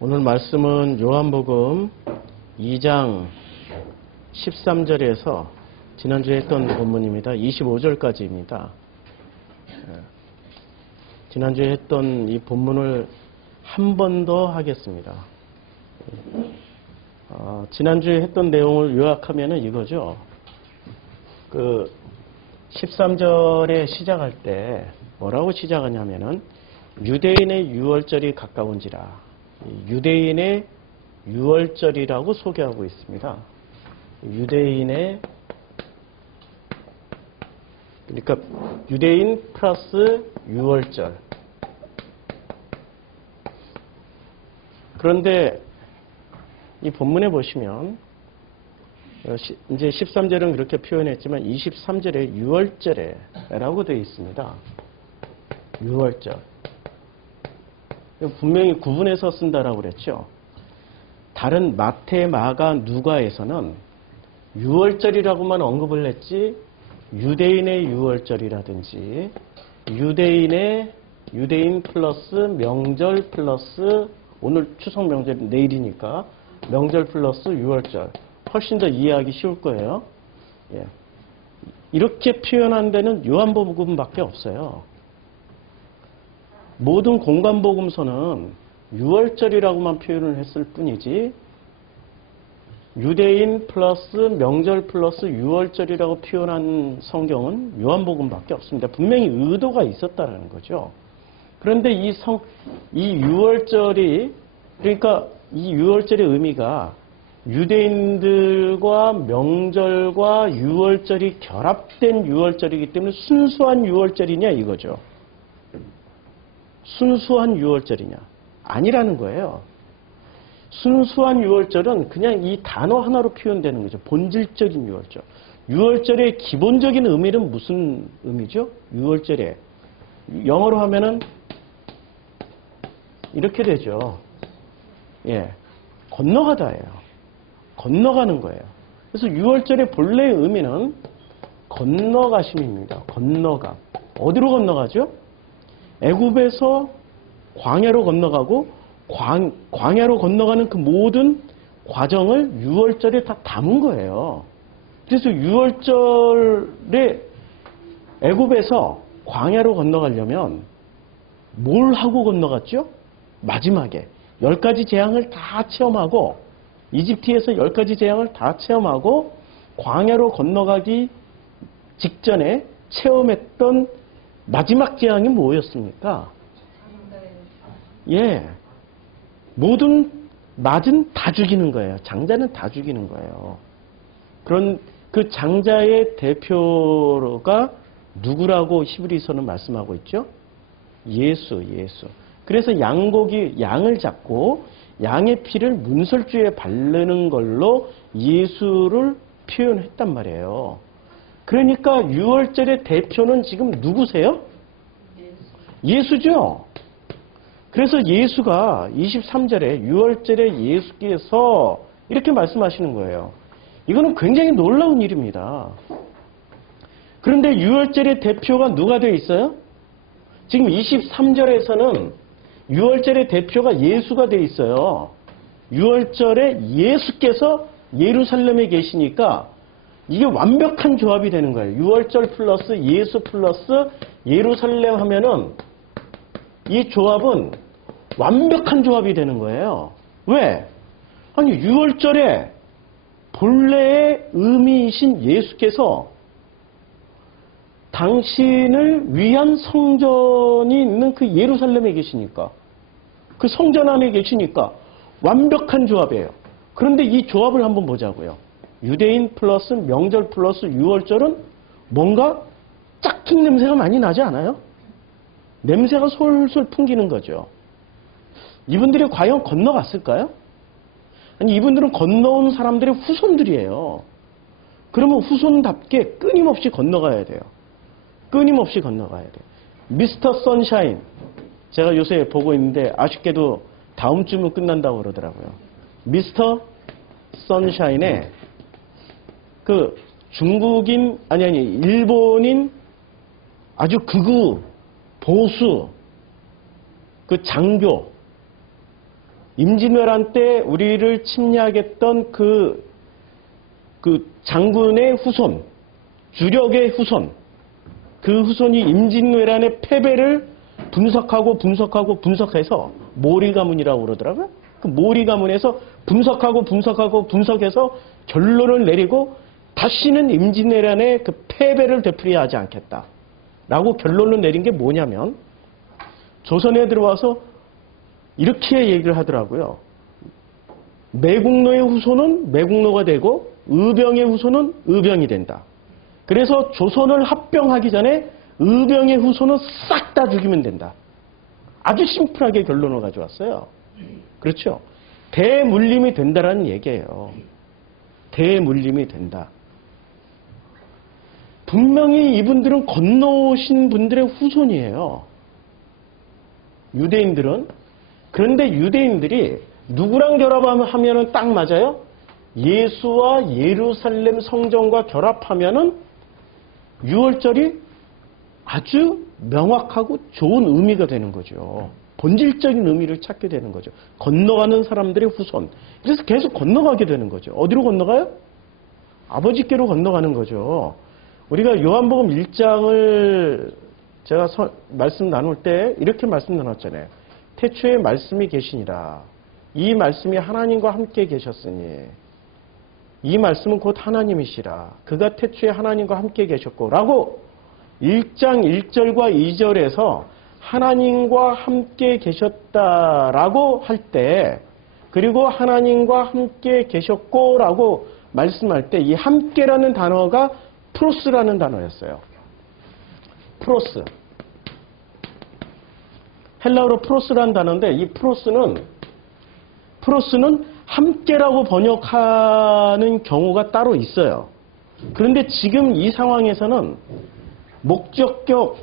오늘 말씀은 요한복음 2장 13절에서 지난주에 했던 본문입니다. 25절까지입니다. 지난주에 했던 이 본문을 한 번 더 하겠습니다. 지난주에 했던 내용을 요약하면 이거죠. 13절에 시작할 때 뭐라고 시작하냐면은 유대인의 유월절이 가까운지라, 유대인의 유월절이라고 소개하고 있습니다. 유대인의, 그러니까 유대인 플러스 유월절. 그런데 이 본문에 보시면 이제 13절은 그렇게 표현했지만 23절에 유월절에라고 되어 있습니다. 유월절. 분명히 구분해서 쓴다라고 그랬죠. 다른 마태, 마가, 누가에서는 유월절이라고만 언급을 했지 유대인의 유월절이라든지 유대인 플러스 명절 플러스 오늘 추석 명절 내일이니까 명절 플러스 유월절 훨씬 더 이해하기 쉬울 거예요. 예. 이렇게 표현한 데는 요한복음밖에 없어요. 모든 공관복음서는 유월절이라고만 표현을 했을 뿐이지 유대인 플러스 명절 플러스 유월절이라고 표현한 성경은 요한복음밖에 없습니다. 분명히 의도가 있었다는 거죠. 그런데 이 유월절이, 그러니까 이 유월절의 의미가 유대인들과 명절과 유월절이 결합된 유월절이기 때문에 순수한 유월절이냐 이거죠. 순수한 유월절이냐? 아니라는 거예요. 순수한 유월절은 그냥 이 단어 하나로 표현되는 거죠. 본질적인 유월절. 유월절의 기본적인 의미는 무슨 의미죠? 유월절에 영어로 하면은 이렇게 되죠. 예, 건너가다예요. 건너가는 거예요. 그래서 유월절의 본래의 의미는 건너가심입니다. 건너가. 어디로 건너가죠? 애굽에서 광야로 건너가고 광야로 건너가는 그 모든 과정을 유월절에 다 담은 거예요. 그래서 유월절에 애굽에서 광야로 건너가려면 뭘 하고 건너갔죠? 마지막에 10가지 재앙을 다 체험하고 이집트에서 10가지 재앙을 다 체험하고 광야로 건너가기 직전에 체험했던 마지막 재앙이 뭐였습니까? 예. 모든 맞은 다 죽이는 거예요. 장자는 다 죽이는 거예요. 그런 그 장자의 대표가 누구라고 히브리서는 말씀하고 있죠? 예수. 그래서 양을 잡고 양의 피를 문설주에 바르는 걸로 예수를 표현했단 말이에요. 그러니까 유월절의 대표는 지금 누구세요? 예수죠. 그래서 예수가 23절에 유월절에 예수께서 이렇게 말씀하시는 거예요. 이거는 굉장히 놀라운 일입니다. 그런데 유월절의 대표가 누가 되어 있어요? 지금 23절에서는 유월절의 대표가 예수가 되어 있어요. 유월절에 예수께서 예루살렘에 계시니까 이게 완벽한 조합이 되는 거예요. 유월절 플러스 예수 플러스 예루살렘 하면은 이 조합은 완벽한 조합이 되는 거예요. 왜? 아니 유월절에 본래의 의미이신 예수께서 당신을 위한 성전이 있는 그 예루살렘에 계시니까, 그 성전 안에 계시니까 완벽한 조합이에요. 그런데 이 조합을 한번 보자고요. 유대인 플러스 명절 플러스 유월절은 뭔가 짝퉁 냄새가 많이 나지 않아요? 냄새가 솔솔 풍기는 거죠. 이분들이 과연 건너갔을까요? 아니 이분들은 건너온 사람들의 후손들이에요. 그러면 후손답게 끊임없이 건너가야 돼요. 끊임없이 건너가야 돼요. 미스터 선샤인, 제가 요새 보고 있는데 아쉽게도 다음 주면 끝난다고 그러더라고요. 미스터 선샤인에 그 중국인 아니 일본인 아주 극우 보수 그 장교 임진왜란 때 우리를 침략했던 그 장군의 후손, 주력의 후손, 그 후손이 임진왜란의 패배를 분석해서 모리가문이라고 그러더라고요. 그 모리가문에서 분석해서 결론을 내리고 다시는 임진왜란의 그 패배를 되풀이하지 않겠다. 라고 결론을 내린 게 뭐냐면 조선에 들어와서 이렇게 얘기를 하더라고요. 매국노의 후손은 매국노가 되고 의병의 후손은 의병이 된다. 그래서 조선을 합병하기 전에 의병의 후손은 싹 다 죽이면 된다. 아주 심플하게 결론을 가져왔어요. 그렇죠? 대물림이 된다라는 얘기예요. 대물림이 된다. 분명히 이분들은 건너오신 분들의 후손이에요. 유대인들은. 그런데 유대인들이 누구랑 결합하면은 딱 맞아요? 예수와 예루살렘 성전과 결합하면은 6월절이 아주 명확하고 좋은 의미가 되는 거죠. 본질적인 의미를 찾게 되는 거죠. 건너가는 사람들의 후손. 그래서 계속 건너가게 되는 거죠. 어디로 건너가요? 아버지께로 건너가는 거죠. 우리가 요한복음 1장을 제가 말씀 나눌 때 이렇게 말씀 나눴잖아요. 태초에 말씀이 계시니라. 이 말씀이 하나님과 함께 계셨으니 이 말씀은 곧 하나님이시라. 그가 태초에 하나님과 함께 계셨고 라고 1장 1절과 2절에서 하나님과 함께 계셨다라고 할 때 그리고 하나님과 함께 계셨고 라고 말씀할 때 이 함께라는 단어가 프로스라는 단어였어요. 프로스. 헬라어로 프로스라는 단어인데 이 프로스는 함께라고 번역하는 경우가 따로 있어요. 그런데 지금 이 상황에서는 목적격을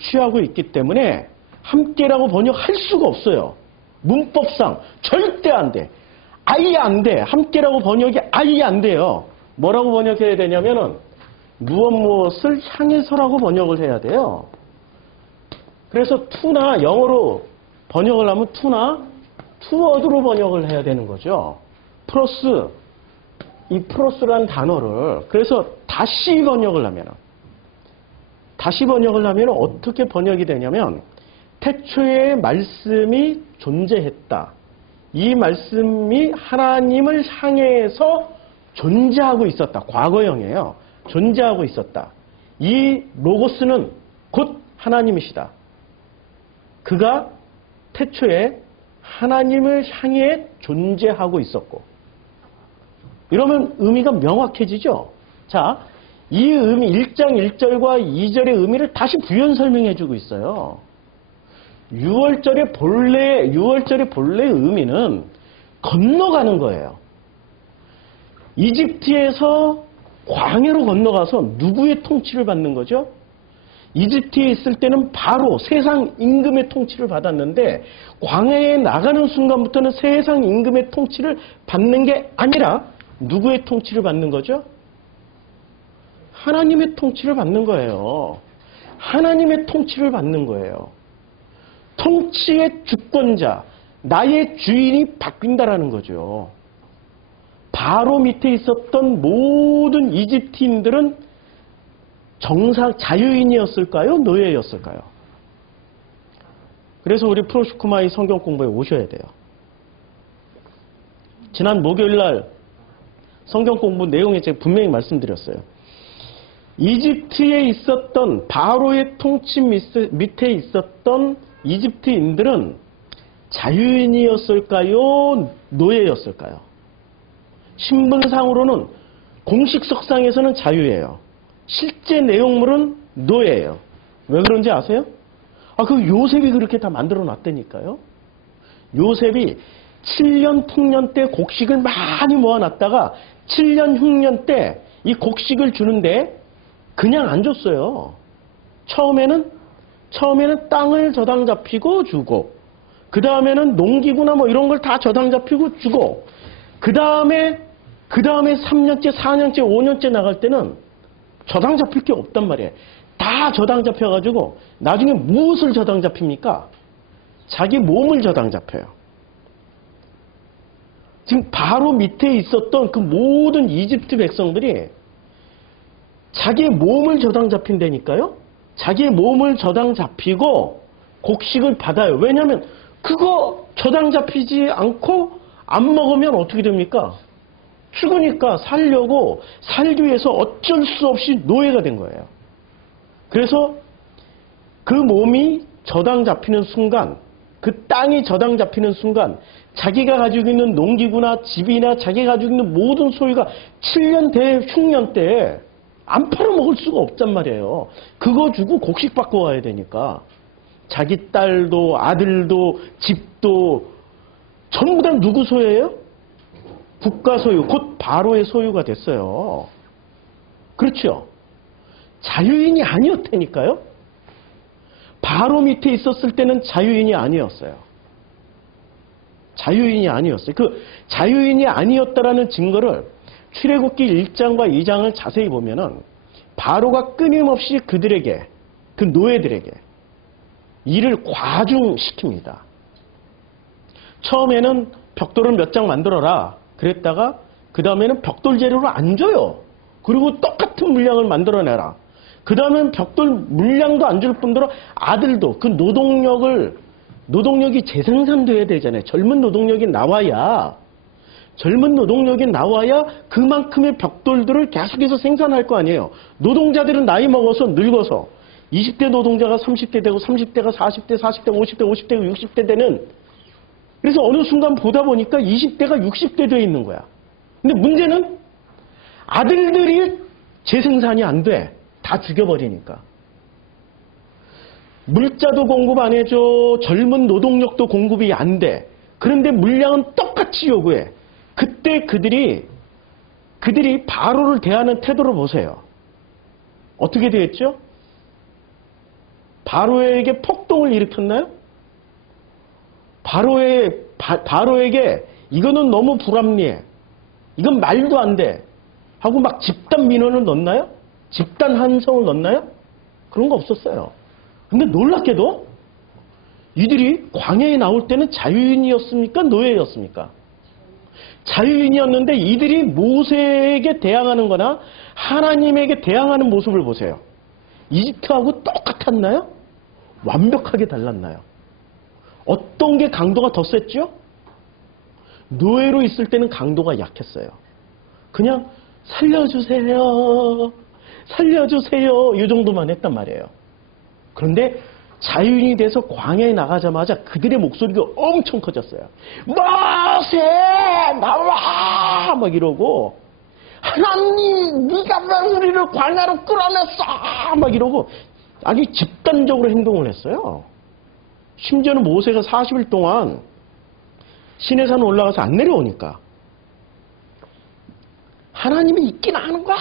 취하고 있기 때문에 함께라고 번역할 수가 없어요. 문법상 절대 안 돼. 아예 안 돼. 함께라고 번역이 아예 안 돼요. 뭐라고 번역해야 되냐면은 무엇을 향해서라고 번역을 해야 돼요. 그래서 to나 영어로 번역을 하면 toward로 번역을 해야 되는 거죠. 플러스 이 플러스라는 단어를 그래서 다시 번역을 하면 어떻게 번역이 되냐면 태초에 말씀이 존재했다. 이 말씀이 하나님을 향해서 존재하고 있었다. 과거형이에요. 존재하고 있었다. 이 로고스는 곧 하나님이시다. 그가 태초에 하나님을 향해 존재하고 있었고 이러면 의미가 명확해지죠. 자, 이 의미 1장 1절과 2절의 의미를 다시 부연 설명해 주고 있어요. 6월절의 본래 의미는 건너가는 거예요. 이집트에서 광야로 건너가서 누구의 통치를 받는 거죠? 이집트에 있을 때는 바로 세상 임금의 통치를 받았는데 광야에 나가는 순간부터는 세상 임금의 통치를 받는 게 아니라 누구의 통치를 받는 거죠? 하나님의 통치를 받는 거예요. 하나님의 통치를 받는 거예요. 통치의 주권자, 나의 주인이 바뀐다라는 거죠. 바로 밑에 있었던 모든 이집트인들은 정상 자유인이었을까요? 노예였을까요? 그래서 우리 프로슈크마이 성경 공부에 오셔야 돼요. 지난 목요일 날 성경 공부 내용에 제가 분명히 말씀드렸어요. 이집트에 있었던 바로의 통치 밑에 있었던 이집트인들은 자유인이었을까요? 노예였을까요? 신분상으로는 공식석상에서는 자유예요. 실제 내용물은 노예예요. 왜 그런지 아세요? 그 요셉이 그렇게 다 만들어 놨다니까요. 요셉이 7년 풍년 때 곡식을 많이 모아놨다가 7년 흉년 때 이 곡식을 주는데 그냥 안 줬어요. 처음에는 땅을 저당 잡히고 주고 그 다음에는 농기구나 뭐 이런 걸 다 저당 잡히고 주고 그 다음에 3년째, 4년째, 5년째 나갈 때는 저당 잡힐 게 없단 말이에요. 다 저당 잡혀가지고 나중에 무엇을 저당 잡힙니까? 자기 몸을 저당 잡혀요. 지금 바로 밑에 있었던 그 모든 이집트 백성들이 자기의 몸을 저당 잡힌다니까요. 자기의 몸을 저당 잡히고 곡식을 받아요. 왜냐하면 그거 저당 잡히지 않고 안 먹으면 어떻게 됩니까? 죽으니까 살기 위해서 어쩔 수 없이 노예가 된 거예요. 그래서 그 몸이 저당 잡히는 순간, 그 땅이 저당 잡히는 순간 자기가 가지고 있는 농기구나 집이나 자기가 가지고 있는 모든 소유가 7년 대 흉년 때 안 팔아먹을 수가 없단 말이에요. 그거 주고 곡식 받고 와야 되니까. 자기 딸도 아들도 집도 전부 다 누구 소유예요? 국가 소유, 곧 바로의 소유가 됐어요. 그렇죠? 자유인이 아니었다니까요. 바로 밑에 있었을 때는 자유인이 아니었어요. 자유인이 아니었어요. 그 자유인이 아니었다라는 증거를 출애굽기 1장과 2장을 자세히 보면은 바로가 끊임없이 그들에게, 그 노예들에게 일을 과중시킵니다. 처음에는 벽돌을 몇 장 만들어라 그랬다가 그 다음에는 벽돌 재료를 안 줘요. 그리고 똑같은 물량을 만들어내라. 그 다음엔 벽돌 물량도 안 줄 뿐더러 아들도 그 노동력이 재생산돼야 되잖아요. 젊은 노동력이 나와야 그만큼의 벽돌들을 계속해서 생산할 거 아니에요. 노동자들은 나이 먹어서 늙어서 20대 노동자가 30대 되고 30대가 40대, 40대, 50대, 50대, 60대 되는, 그래서 어느 순간 보다 보니까 20대가 60대 돼 있는 거야. 근데 문제는 아들들이 재생산이 안 돼. 다 죽여버리니까. 물자도 공급 안 해줘. 젊은 노동력도 공급이 안 돼. 그런데 물량은 똑같이 요구해. 그때 그들이 바로를 대하는 태도를 보세요. 어떻게 되었죠? 바로에게 폭동을 일으켰나요? 바로에게 이거는 너무 불합리해. 이건 말도 안 돼. 하고 막 집단 민원을 넣나요? 집단 한성을 넣나요? 그런 거 없었어요. 근데 놀랍게도 이들이 광야에 나올 때는 자유인이었습니까? 노예였습니까? 자유인이었는데 이들이 모세에게 대항하는 거나 하나님에게 대항하는 모습을 보세요. 이집트하고 똑같았나요? 완벽하게 달랐나요? 어떤 게 강도가 더 셌죠? 노예로 있을 때는 강도가 약했어요. 그냥 살려주세요. 이 정도만 했단 말이에요. 그런데 자유인이 돼서 광야에 나가자마자 그들의 목소리가 엄청 커졌어요. 모세 나와! 막 이러고, 하나님 네가 왜 우리를 광야로 끌어냈어! 막 이러고 아주 집단적으로 행동을 했어요. 심지어는 모세가 40일 동안 시내산 올라가서 안 내려오니까 하나님이 있긴 하는 거야.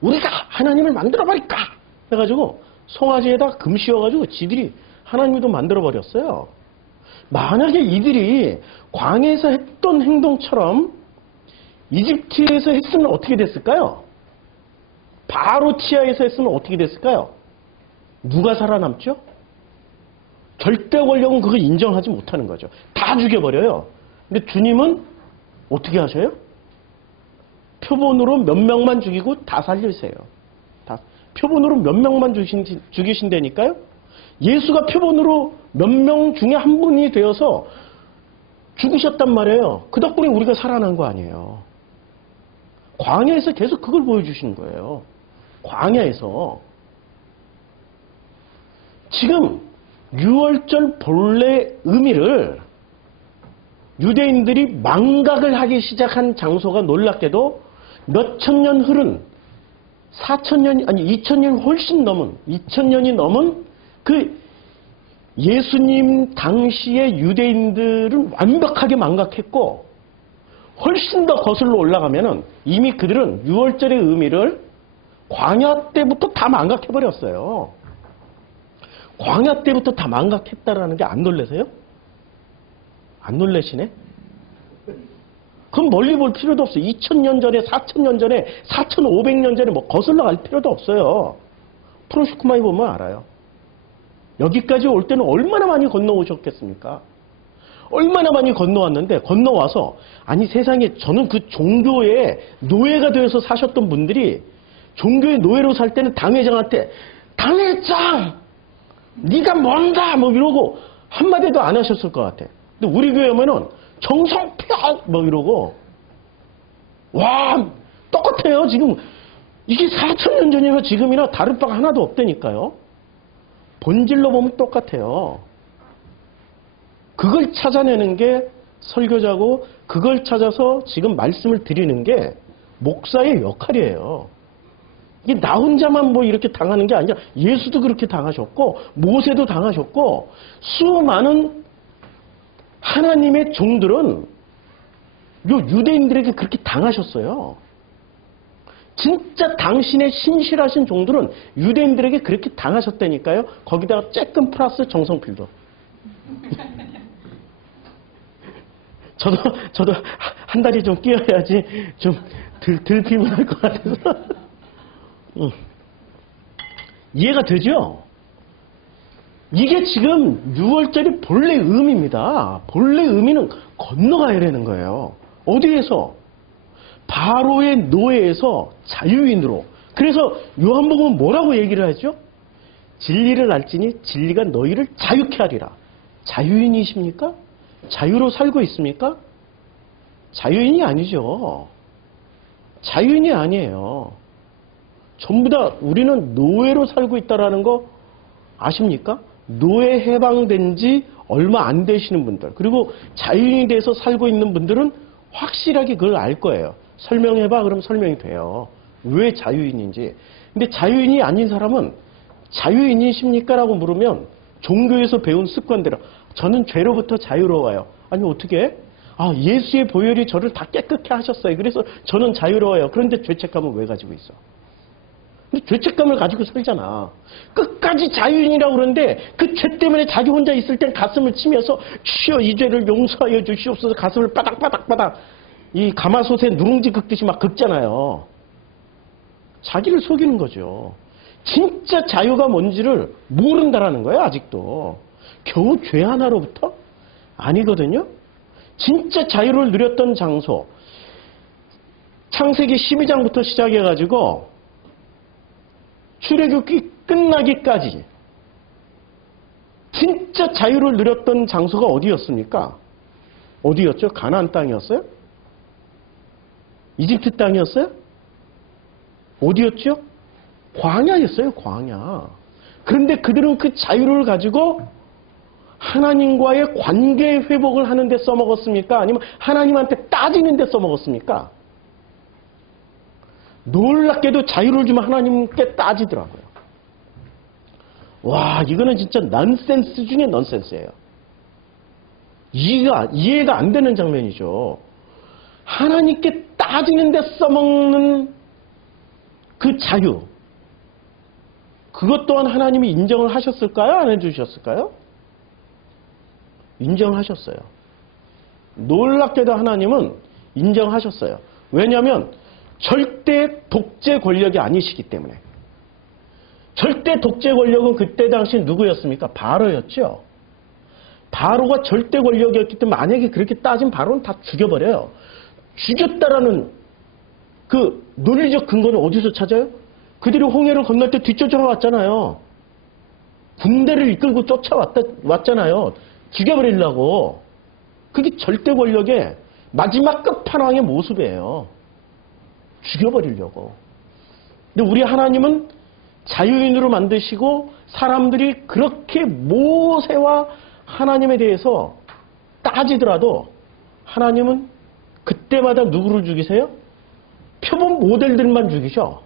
우리가 하나님을 만들어버릴까? 해가지고 송아지에다 금 씌워가지고 지들이 하나님도 만들어버렸어요. 만약에 이들이 광야에서 했던 행동처럼 이집트에서 했으면 어떻게 됐을까요? 바로 티아에서 했으면 어떻게 됐을까요? 누가 살아남죠? 절대 권력은 그걸 인정하지 못하는 거죠. 다 죽여버려요. 근데 주님은 어떻게 하셔요? 표본으로 몇 명만 죽이고 다 살리세요. 표본으로 몇 명만 죽이신다니까요? 예수가 표본으로 몇 명 중에 한 분이 되어서 죽으셨단 말이에요. 그 덕분에 우리가 살아난 거 아니에요. 광야에서 계속 그걸 보여주시는 거예요. 광야에서. 지금 6월절 본래 의미를 유대인들이 망각을 하기 시작한 장소가 놀랍게도 몇천 년 흐른 4,000년, 아니 2,000년 훨씬 넘은 2,000년이 넘은 그 예수님 당시의 유대인들은 완벽하게 망각했고 훨씬 더 거슬러 올라가면은 이미 그들은 6월절의 의미를 광야 때부터 다 망각해버렸어요. 광야 때부터 다 망각했다라는 게 안 놀라세요? 안 놀라시네? 그럼 멀리 볼 필요도 없어요. 2000년 전에, 4000년 전에, 4500년 전에 뭐 거슬러 갈 필요도 없어요. 프로슈크마이 보면 알아요. 여기까지 올 때는 얼마나 많이 건너오셨겠습니까? 얼마나 많이 건너왔는데 건너와서 아니 세상에 저는 그 종교의 노예가 되어서 사셨던 분들이 종교의 노예로 살 때는 당회장한테 당회장 네가 뭔가 뭐 이러고 한마디도 안 하셨을 것 같아. 근데 우리 교회 오면은 정성평 뭐 이러고 와 똑같아요. 지금 이게 4,000년 전이나 지금이나 다를 바가 하나도 없다니까요. 본질로 보면 똑같아요. 그걸 찾아내는 게 설교자고 그걸 찾아서 지금 말씀을 드리는 게 목사의 역할이에요. 이게 나 혼자만 뭐 이렇게 당하는 게 아니라 예수도 그렇게 당하셨고 모세도 당하셨고 수많은 하나님의 종들은 요 유대인들에게 그렇게 당하셨어요. 진짜 당신의 신실하신 종들은 유대인들에게 그렇게 당하셨다니까요. 거기다가 쬐끔 플러스 정성필도. 저도 한 다리 좀 끼어야지 좀 덜 피곤할 것 같아서. 이해가 되죠? 이게 지금 6월절이 본래 의미입니다. 본래 의미는 건너가야 되는 거예요. 어디에서? 바로의 노예에서 자유인으로. 그래서 요한복음은 뭐라고 얘기를 하죠? 진리를 알지니 진리가 너희를 자유케 하리라. 자유인이십니까? 자유로 살고 있습니까? 자유인이 아니죠. 자유인이 아니에요. 전부 다 우리는 노예로 살고 있다는 거 아십니까? 노예 해방된 지 얼마 안 되시는 분들, 그리고 자유인이 돼서 살고 있는 분들은 확실하게 그걸 알 거예요. 설명해봐 그러면 설명이 돼요. 왜 자유인인지. 근데 자유인이 아닌 사람은 자유인이십니까? 라고 물으면 종교에서 배운 습관대로 저는 죄로부터 자유로워요. 아니 어떻게? 아 예수의 보혈이 저를 다 깨끗게 하셨어요. 그래서 저는 자유로워요. 그런데 죄책감은 왜 가지고 있어? 근데 죄책감을 가지고 살잖아. 끝까지 자유인이라고 그러는데 그 죄 때문에 자기 혼자 있을 땐 가슴을 치면서 주여 이 죄를 용서하여 주시옵소서 가슴을 바닥바닥바닥 이 가마솥에 누룽지 긁듯이 막 긁잖아요. 자기를 속이는 거죠. 진짜 자유가 뭔지를 모른다라는 거예요. 아직도. 겨우 죄 하나로부터? 아니거든요. 진짜 자유를 누렸던 장소. 창세기 12장부터 시작해가지고 출애굽기 끝나기까지 진짜 자유를 누렸던 장소가 어디였습니까? 어디였죠? 가나안 땅이었어요? 이집트 땅이었어요? 어디였죠? 광야였어요. 광야. 그런데 그들은 그 자유를 가지고 하나님과의 관계 회복을 하는 데 써먹었습니까? 아니면 하나님한테 따지는 데 써먹었습니까? 놀랍게도 자유를 주면 하나님께 따지더라고요. 와, 이거는 진짜 넌센스 중에 넌센스예요. 이해가 안 되는 장면이죠. 하나님께 따지는 데 써먹는 그 자유. 그것 또한 하나님이 인정을 하셨을까요? 안 해주셨을까요? 인정하셨어요. 놀랍게도 하나님은 인정하셨어요. 왜냐하면 절대 독재 권력이 아니시기 때문에. 절대 독재 권력은 그때 당시 누구였습니까? 바로였죠. 바로가 절대 권력이었기 때문에 만약에 그렇게 따지면 바로는 다 죽여버려요. 죽였다라는 그 논리적 근거는 어디서 찾아요? 그들이 홍해를 건널 때 뒤쫓아왔잖아요. 군대를 이끌고 쫓아왔잖아요. 죽여버리려고. 그게 절대 권력의 마지막 끝판왕의 모습이에요. 죽여버리려고. 근데 우리 하나님은 자유인으로 만드시고 사람들이 그렇게 모세와 하나님에 대해서 따지더라도 하나님은 그때마다 누구를 죽이세요? 표본 모델들만 죽이죠.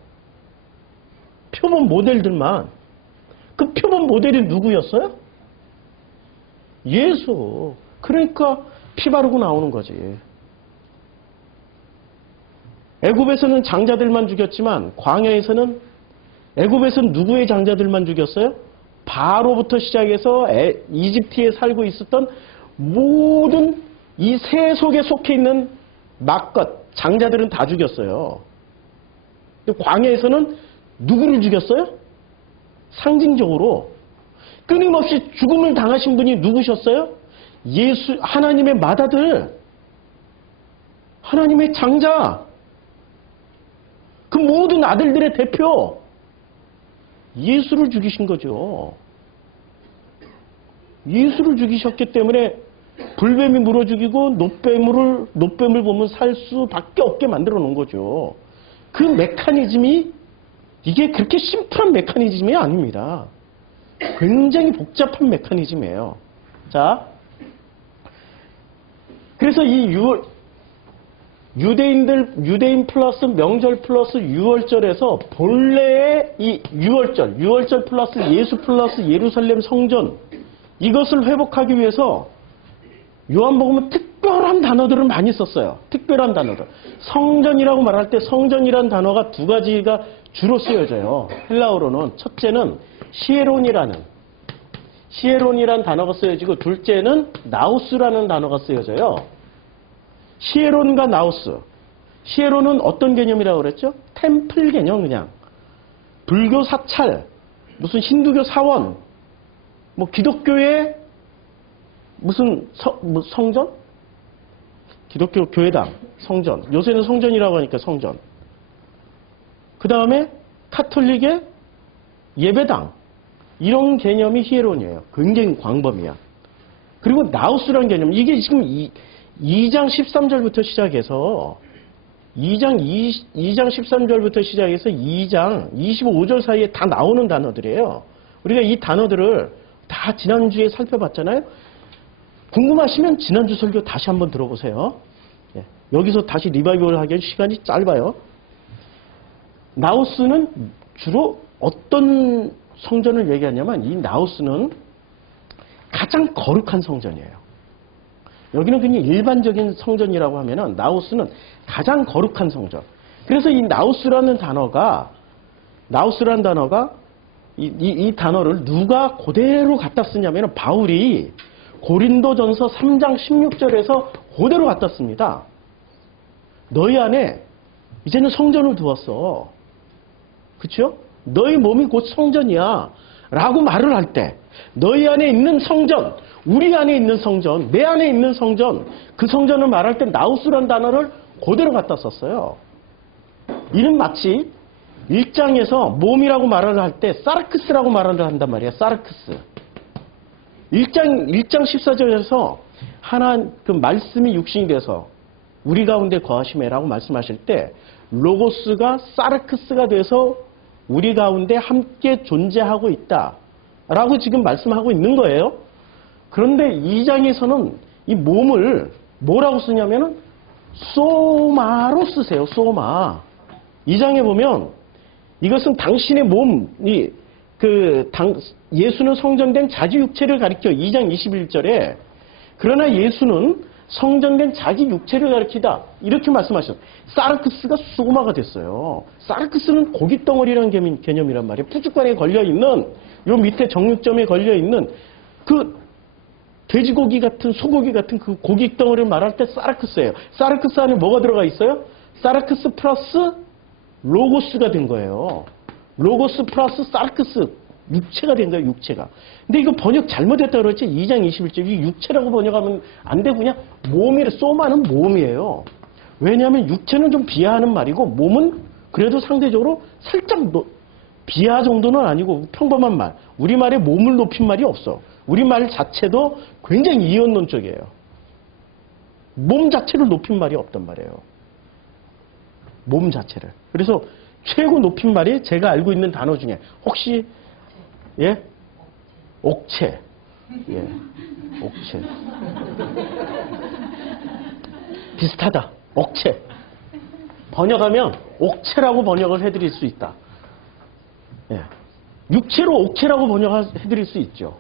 표본 모델들만. 그 표본 모델이 누구였어요? 예수. 그러니까 피 바르고 나오는 거지. 애굽에서는 장자들만 죽였지만 광야에서는 애굽에서는 누구의 장자들만 죽였어요? 바로부터 시작해서 이집트에 살고 있었던 모든 이 새 속에 속해 있는 막것 장자들은 다 죽였어요. 근데 광야에서는 누구를 죽였어요? 상징적으로 끊임없이 죽음을 당하신 분이 누구셨어요? 예수, 하나님의 맏아들, 하나님의 장자, 그 모든 아들들의 대표, 예수를 죽이신 거죠. 예수를 죽이셨기 때문에 불뱀이 물어 죽이고 노뱀을 보면 살 수밖에 없게 만들어 놓은 거죠. 그 메커니즘이 이게 그렇게 심플한 메커니즘이 아닙니다. 굉장히 복잡한 메커니즘이에요. 자, 그래서 이 유대인 플러스 명절 플러스 유월절에서 본래의 이 유월절 플러스 예수 플러스 예루살렘 성전, 이것을 회복하기 위해서 요한복음은 특별한 단어들을 많이 썼어요. 특별한 단어들. 성전이라고 말할 때 성전이라는 단어가 두 가지가 주로 쓰여져요. 헬라어로는 첫째는 시에론이라는 단어가 쓰여지고, 둘째는 나우스라는 단어가 쓰여져요. 시에론과 나우스. 시에론은 어떤 개념이라고 그랬죠? 템플 개념, 그냥. 불교 사찰, 무슨 힌두교 사원, 뭐 기독교의 무슨 성전? 기독교 교회당, 성전. 요새는 성전이라고 하니까 성전. 그 다음에 카톨릭의 예배당. 이런 개념이 히에론이에요. 굉장히 광범위한. 그리고 나우스라는 개념. 이게 지금 2장 13절부터 시작해서 2장 13절부터 시작해서 2장 25절 사이에 다 나오는 단어들이에요. 우리가 이 단어들을 다 지난주에 살펴봤잖아요. 궁금하시면 지난주 설교 다시 한번 들어보세요. 여기서 다시 리바이벌 하기엔 시간이 짧아요. 나우스는 주로 어떤 성전을 얘기하냐면, 이 나우스는 가장 거룩한 성전이에요. 여기는 그냥 일반적인 성전이라고 하면은 나우스는 가장 거룩한 성전. 그래서 이 나우스라는 단어가 이 단어를 누가 그대로 갖다 쓰냐면 바울이 고린도전서 3장 16절에서 그대로 갖다 씁니다. 너희 안에 이제는 성전을 두었어. 그렇죠? 너희 몸이 곧 성전이야 라고 말을 할 때 너희 안에 있는 성전, 우리 안에 있는 성전, 내 안에 있는 성전, 그 성전을 말할 때 나우스라는 단어를 그대로 갖다 썼어요. 이는 마치 1장에서 몸이라고 말을 할 때 사르크스라고 말을 한단 말이에요. 사르크스. 1장 14절에서 그 말씀이 육신이 돼서 우리 가운데 거하심에라고 말씀하실 때 로고스가 사르크스가 돼서 우리 가운데 함께 존재하고 있다라고 지금 말씀하고 있는 거예요. 그런데 2장에서는 이 몸을 뭐라고 쓰냐면은 소마로 쓰세요. 소마. 2장에 보면 이것은 당신의 몸이 예수는 성전된 자기 육체를 가리켜 2장 21절에 그러나 예수는 성전된 자기 육체를 가리키다 이렇게 말씀하셨어요. 사르크스가 소마가 됐어요. 사르크스는 고깃덩어리라는 개념이란 말이에요. 푸주간에 걸려있는 요 밑에 정육점에 걸려있는 그 돼지고기 같은 소고기 같은 그 고깃덩어리를 말할 때 사르크스예요. 사르크스 안에 뭐가 들어가 있어요? 사르크스 플러스 로고스가 된 거예요. 로고스 플러스 사르크스 육체가 된 거예요. 육체가. 근데 이거 번역 잘못했다 그랬지. 2장 21절 이 육체라고 번역하면 안 되고 그냥 몸이래. 소마는 몸이에요. 왜냐하면 육체는 좀 비하하는 말이고 몸은 그래도 상대적으로 살짝 비하 정도는 아니고 평범한 말. 우리말에 몸을 높인 말이 없어. 우리말 자체도 굉장히 이언론적이에요. 몸 자체를 높인 말이 없단 말이에요. 몸 자체를. 그래서 최고 높인 말이 제가 알고 있는 단어 중에 혹시 예? 옥체. 예. 옥체. 비슷하다. 옥체. 번역하면 옥체라고 번역을 해드릴 수 있다. 예. 육체로 옥체라고 번역해드릴 수 있죠.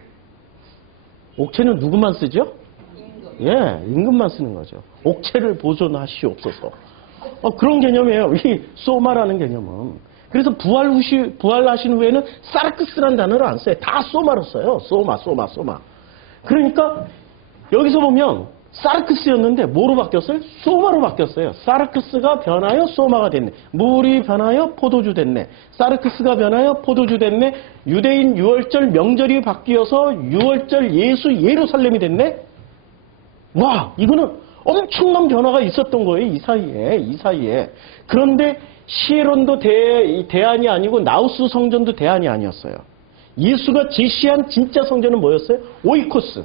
옥체는 누구만 쓰죠? 예, 임금만 쓰는 거죠. 옥체를 보존하시옵소서. 그런 개념이에요. 이 소마라는 개념은. 그래서 부활하신 후에는 사르크스라는 단어를 안 써요. 다 소마로 써요. 소마. 그러니까 여기서 보면 사르크스였는데 뭐로 바뀌었어요? 소마로 바뀌었어요. 사르크스가 변하여 소마가 됐네. 물이 변하여 포도주 됐네. 사르크스가 변하여 포도주 됐네. 유대인 유월절 명절이 바뀌어서 유월절 예수 예루살렘이 됐네. 와, 이거는 엄청난 변화가 있었던 거예요. 이 사이에. 그런데 시에론도 대안이 아니고 나우스 성전도 대안이 아니었어요. 예수가 제시한 진짜 성전은 뭐였어요? 오이코스.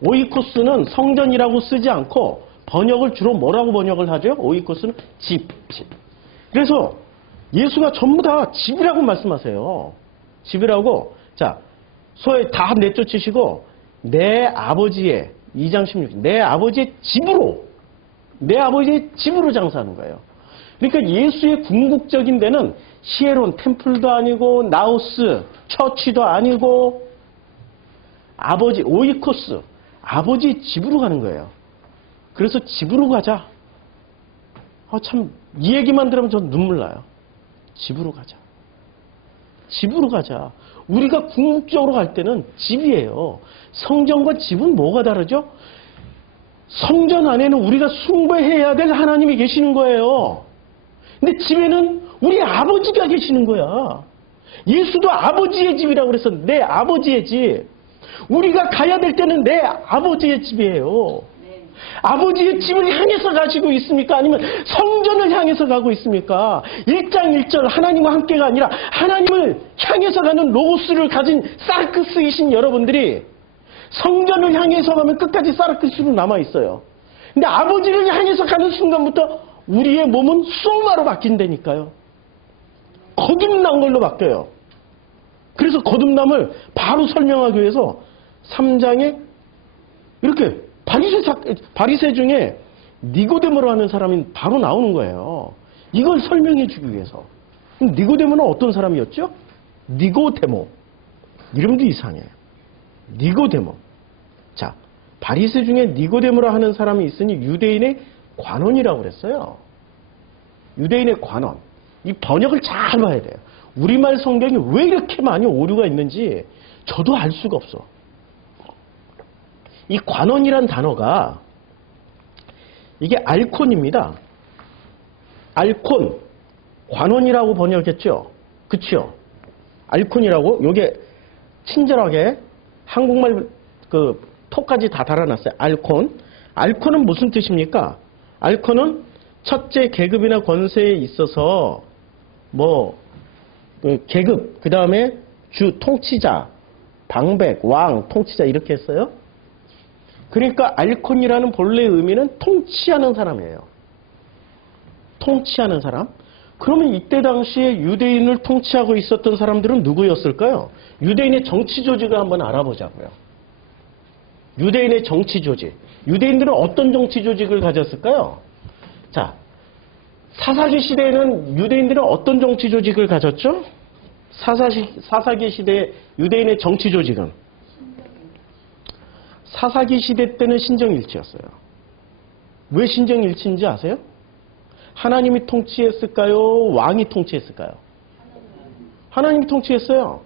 오이코스는 성전이라고 쓰지 않고 번역을 주로 뭐라고 번역을 하죠? 오이코스는 집. 그래서 예수가 전부 다 집이라고 말씀하세요. 집이라고. 자, 소위 다 내쫓으시고 내 아버지의 2장 16절 내 아버지의 집으로 장사하는 거예요. 그러니까 예수의 궁극적인 데는 시에론 템플도 아니고 나우스 처치도 아니고 아버지 오이코스 아버지 집으로 가는 거예요. 그래서 집으로 가자. 참 이 얘기만 들으면 전 눈물 나요. 집으로 가자. 집으로 가자. 우리가 궁극적으로 갈 때는 집이에요. 성전과 집은 뭐가 다르죠? 성전 안에는 우리가 숭배해야 될 하나님이 계시는 거예요. 근데 집에는 우리 아버지가 계시는 거야. 예수도 아버지의 집이라고 그래서 내 아버지의 집. 우리가 가야 될 때는 내 아버지의 집이에요. 아버지의 집을 향해서 가시고 있습니까? 아니면 성전을 향해서 가고 있습니까? 1장 1절 하나님과 함께가 아니라 하나님을 향해서 가는 로고스를 가진 사르크스이신 여러분들이 성전을 향해서 가면 끝까지 사르크스로 남아있어요. 근데 아버지를 향해서 가는 순간부터 우리의 몸은 소마로 바뀐다니까요. 거듭난 걸로 바뀌어요. 그래서 거듭남을 바로 설명하기 위해서 3장에 이렇게 바리새 중에 니고데모로 하는 사람이 바로 나오는 거예요. 이걸 설명해 주기 위해서. 니고데모는 어떤 사람이었죠? 니고데모. 이름도 이상해요. 니고데모. 자, 바리새 중에 니고데모로 하는 사람이 있으니 유대인의 관원이라고 그랬어요. 유대인의 관원. 이 번역을 잘 봐야 돼요. 우리말 성경이 왜 이렇게 많이 오류가 있는지 저도 알 수가 없어. 이 관원이란 단어가 이게 알콘입니다. 알콘. 관원이라고 번역했죠. 그쵸? 알콘이라고 요게 친절하게 한국말 그 토까지 다 달아놨어요. 알콘. 알콘은 무슨 뜻입니까? 알콘은 첫째 계급이나 권세에 있어서 그 계급, 그 다음에 주 통치자, 방백, 왕, 통치자 이렇게 했어요. 그러니까 알콘이라는 본래 의미는 통치하는 사람이에요. 통치하는 사람. 그러면 이때 당시에 유대인을 통치하고 있었던 사람들은 누구였을까요? 유대인의 정치 조직을 한번 알아보자고요. 유대인의 정치 조직. 유대인들은 어떤 정치 조직을 가졌을까요? 자, 사사기 시대에는 유대인들은 어떤 정치 조직을 가졌죠? 사사기 시대의 유대인의 정치 조직은 사사기 시대 때는 신정일치였어요. 왜 신정일치인지 아세요? 하나님이 통치했을까요? 왕이 통치했을까요? 하나님이 통치했어요.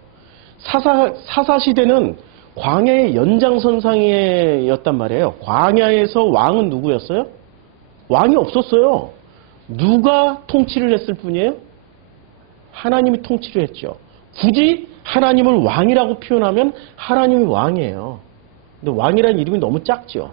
사사시대는 광야의 연장선상이었단 말이에요. 광야에서 왕은 누구였어요? 왕이 없었어요. 누가 통치를 했을 뿐이에요? 하나님이 통치를 했죠. 굳이 하나님을 왕이라고 표현하면 하나님이 왕이에요. 근데 왕이라는 이름이 너무 작지요.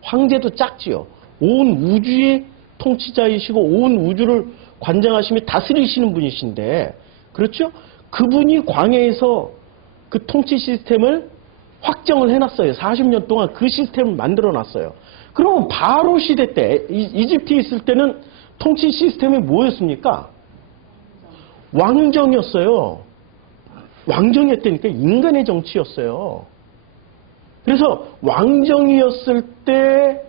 황제도 작지요. 온 우주의 통치자이시고 온 우주를 관장하시며 다스리시는 분이신데, 그렇죠? 그분이 광야에서 그 통치 시스템을 확정을 해놨어요. 40년 동안 그 시스템을 만들어놨어요. 그러면 바로 시대 때, 이집트에 있을 때는 통치 시스템이 뭐였습니까? 왕정이었어요. 왕정이었다니까 인간의 정치였어요. 그래서 왕정이었을 때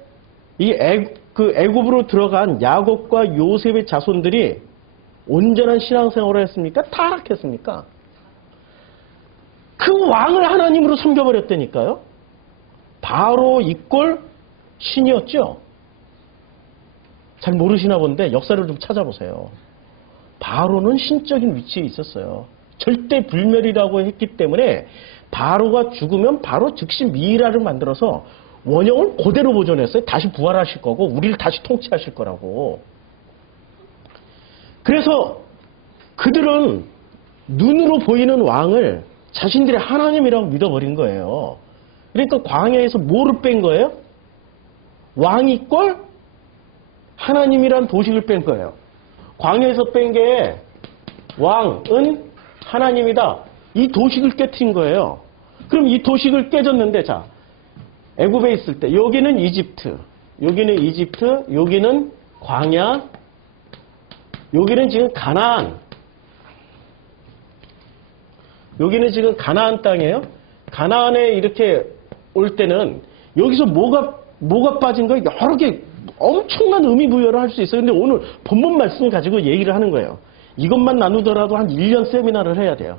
이 애굽으로 들어간 야곱과 요셉의 자손들이 온전한 신앙생활을 했습니까? 타락했습니까? 그 왕을 하나님으로 섬겨버렸다니까요. 바로 이꼴 신이었죠. 잘 모르시나 본데 역사를 좀 찾아보세요. 바로는 신적인 위치에 있었어요. 절대 불멸이라고 했기 때문에 바로가 죽으면 바로 즉시 미이라를 만들어서 원형을 그대로 보존했어요. 다시 부활하실 거고 우리를 다시 통치하실 거라고. 그래서 그들은 눈으로 보이는 왕을 자신들의 하나님이라고 믿어버린 거예요. 그러니까 광야에서 뭐를 뺀 거예요? 왕이꼴 하나님이란 도식을 뺀 거예요. 광야에서 뺀 게 왕은 하나님이다. 이 도식을 깨트린 거예요. 그럼 이 도식을 깨졌는데, 자, 애굽에 있을 때 여기는 이집트, 여기는 광야, 여기는 지금 가나안. 여기는 지금 가나안 땅이에요. 가나안에 이렇게 올 때는 여기서 뭐가 빠진 거예요? 여러 개 엄청난 의미 부여를 할 수 있어요. 근데 오늘 본문 말씀 가지고 얘기를 하는 거예요. 이것만 나누더라도 한 1년 세미나를 해야 돼요.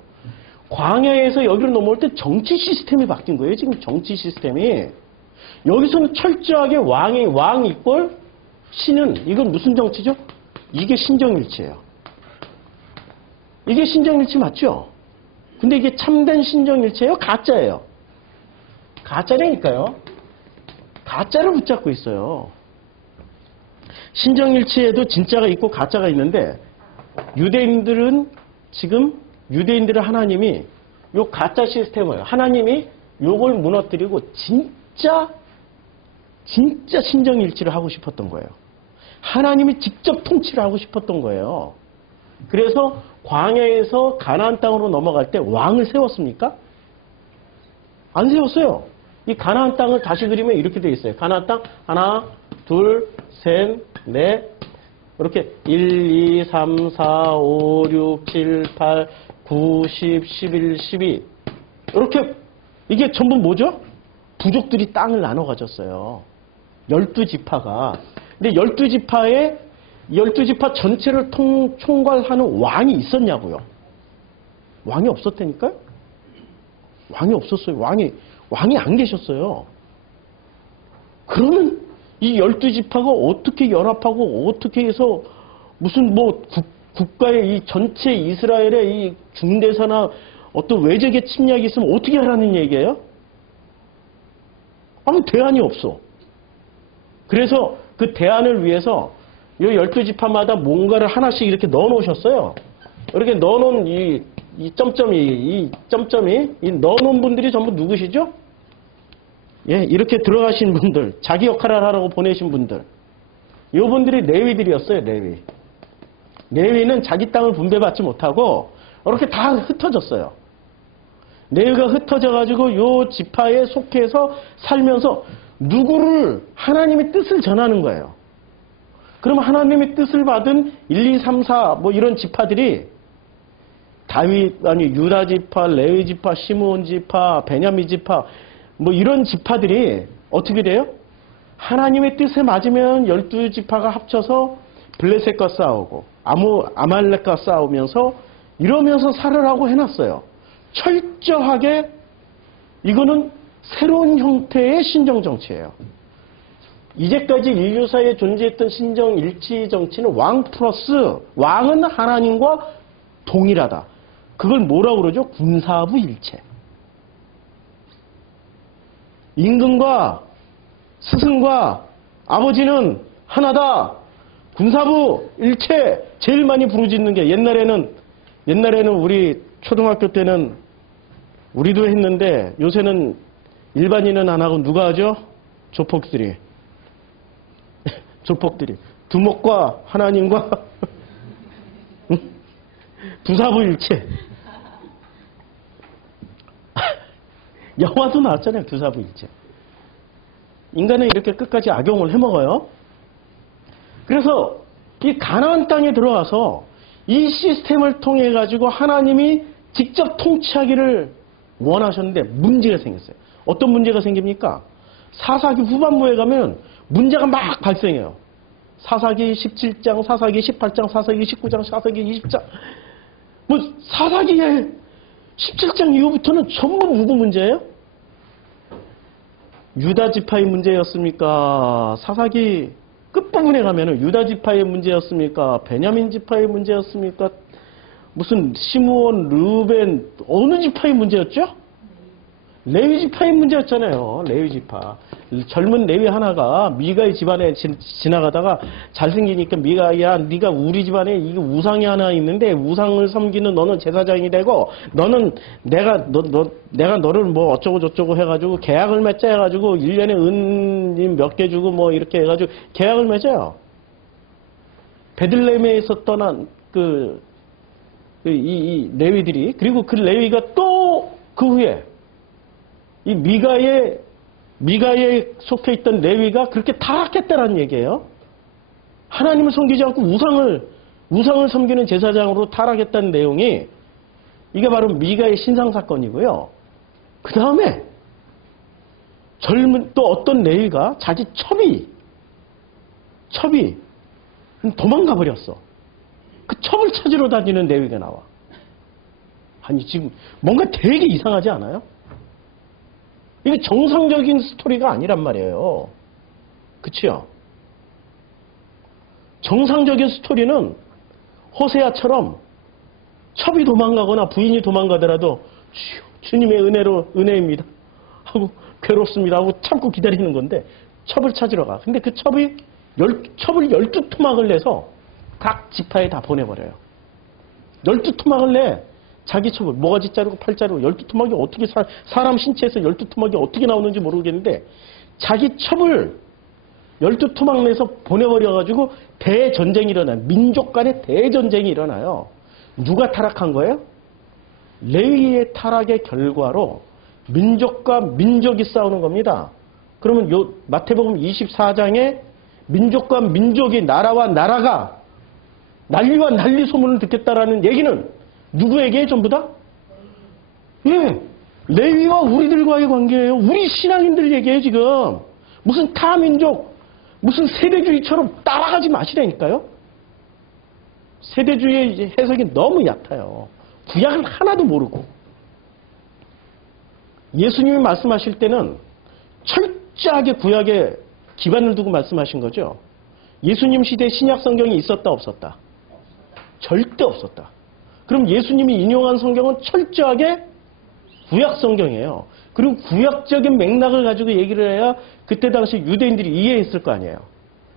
광야에서 여기로 넘어올 때 정치 시스템이 바뀐 거예요. 지금 정치 시스템이. 여기서는 철저하게 왕 이꼴 신은, 이건 무슨 정치죠? 이게 신정일치예요. 이게 신정일치 맞죠? 근데 이게 참된 신정일치예요? 가짜예요? 가짜라니까요. 가짜를 붙잡고 있어요. 신정일치에도 진짜가 있고 가짜가 있는데 유대인들의 하나님이 요 가짜 시스템을 하나님이 요걸 무너뜨리고 진짜 신정일치를 하고 싶었던 거예요. 하나님이 직접 통치를 하고 싶었던 거예요. 그래서 광야에서 가나안 땅으로 넘어갈 때 왕을 세웠습니까? 안 세웠어요. 이 가나안 땅을 다시 그리면 이렇게 되어 있어요. 가나안 땅 하나, 둘, 셋, 넷 이렇게 1, 2, 3, 4, 5, 6, 7, 8, 9, 10, 11, 12 이렇게 이게 전부 뭐죠? 부족들이 땅을 나눠 가졌어요. 12지파가. 근데 12지파 전체를 총괄하는 왕이 있었냐고요. 왕이 없었다니까요? 왕이 없었어요. 왕이 안 계셨어요. 그러면 이 12지파가 어떻게 연합하고 어떻게 해서 무슨 뭐 국가의 이 전체 이스라엘의 이 중대사나 어떤 외적의 침략이 있으면 어떻게 하라는 얘기예요? 아무 대안이 없어. 그래서 그 대안을 위해서 이 12지파마다 뭔가를 하나씩 이렇게 넣어 놓으셨어요. 이렇게 넣어 놓은 이 점점이 넣어 놓은 분들이 전부 누구시죠? 예, 이렇게 들어가신 분들, 자기 역할을 하라고 보내신 분들. 이분들이 레위들이었어요, 레위. 레위는 자기 땅을 분배받지 못하고 이렇게 다 흩어졌어요. 레위가 흩어져가지고 요 지파에 속해서 살면서 누구를 하나님의 뜻을 전하는 거예요. 그럼 하나님의 뜻을 받은 1, 2, 3, 4 뭐 이런 지파들이 유다 지파, 레위 지파, 시므온 지파, 베냐민 지파 뭐 이런 지파들이 어떻게 돼요? 하나님의 뜻에 맞으면 12지파가 합쳐서 블레셋과 싸우고 아말렉과 싸우면서 이러면서 살으라고 해놨어요. 철저하게 이거는 새로운 형태의 신정정치예요. 이제까지 인류사에 존재했던 신정일치 정치는 왕은 하나님과 동일하다. 그걸 뭐라고 그러죠? 군사부 일체. 임금과 스승과 아버지는 하나다. 군사부 일체. 제일 많이 부르짖는 게 옛날에는 우리 초등학교 때는 우리도 했는데 요새는 일반인은 안 하고 누가 하죠? 조폭들이. 두목과 하나님과 두사부일체. 영화도 나왔잖아요. 두사부일체. 인간은 이렇게 끝까지 악용을 해먹어요. 그래서 이 가나안 땅에 들어와서 이 시스템을 통해 가지고 하나님이 직접 통치하기를 원하셨는데 문제가 생겼어요. 어떤 문제가 생깁니까? 사사기 후반부에 가면 문제가 막 발생해요. 사사기 17장, 사사기 18장, 사사기 19장, 사사기 20장. 뭐 사사기의 17장 이후부터는 전부 누구 문제예요? 유다 지파의 문제였습니까? 사사기 끝부분에 가면은 유다 지파의 문제였습니까? 베냐민 지파의 문제였습니까? 무슨 시므온, 르벤 어느 지파의 문제였죠? 레위 지파의 문제였잖아요. 레위 지파. 젊은 레위 하나가 미가의 집안에 지나가다가 잘생기니까 미가야, 네가 우리 집안에 이게 우상이 하나 있는데 우상을 섬기는 너는 제사장이 되고 너는 내가 너를 뭐 어쩌고 저쩌고 해가지고 계약을 맺자 해가지고 1년에 은 몇 개 주고 뭐 이렇게 해가지고 계약을 맺어요. 베들레헴에서 떠난 이 레위들이, 그리고 그 레위가 또 그 후에 이 미가에 속해 있던 레위가 그렇게 타락했다는 얘기예요. 하나님을 섬기지 않고 우상을 섬기는 제사장으로 타락했다는 내용이, 이게 바로 미가의 신상 사건이고요. 그 다음에 또 어떤 레위가 자기 첩이 도망가 버렸어. 그 첩을 찾으러 다니는 레위가 나와. 아니, 지금 뭔가 되게 이상하지 않아요? 이게 정상적인 스토리가 아니란 말이에요. 그치요? 정상적인 스토리는 호세아처럼 첩이 도망가거나 부인이 도망가더라도 주님의 은혜입니다 하고 괴롭습니다 하고 참고 기다리는 건데, 첩을 찾으러 가. 근데 그 첩을 12토막을 내서 각 지파에 다 보내버려요. 12토막을 내. 자기 첩을 모가지 자르고 팔 자르고 12토막이 어떻게 사람 신체에서 12토막이 어떻게 나오는지 모르겠는데, 자기 첩을 12토막 내서 보내버려가지고 대전쟁이 일어나요. 민족 간의 대전쟁이 일어나요. 누가 타락한 거예요? 레위의 타락의 결과로 민족과 민족이 싸우는 겁니다. 그러면 마태복음 24장에 민족과 민족이, 나라와 나라가 난리와 난리 소문을 듣겠다라는 얘기는 누구에게 전부 다? 예, 레위와 우리들과의 관계예요. 우리 신앙인들 얘기예요, 지금. 무슨 타민족, 무슨 세대주의처럼 따라가지 마시라니까요. 세대주의의 해석이 너무 얕아요. 구약을 하나도 모르고. 예수님이 말씀하실 때는 철저하게 구약에 기반을 두고 말씀하신 거죠. 예수님 시대에 신약 성경이 있었다, 없었다? 절대 없었다. 그럼 예수님이 인용한 성경은 철저하게 구약 성경이에요. 그리고 구약적인 맥락을 가지고 얘기를 해야 그때 당시 유대인들이 이해했을 거 아니에요.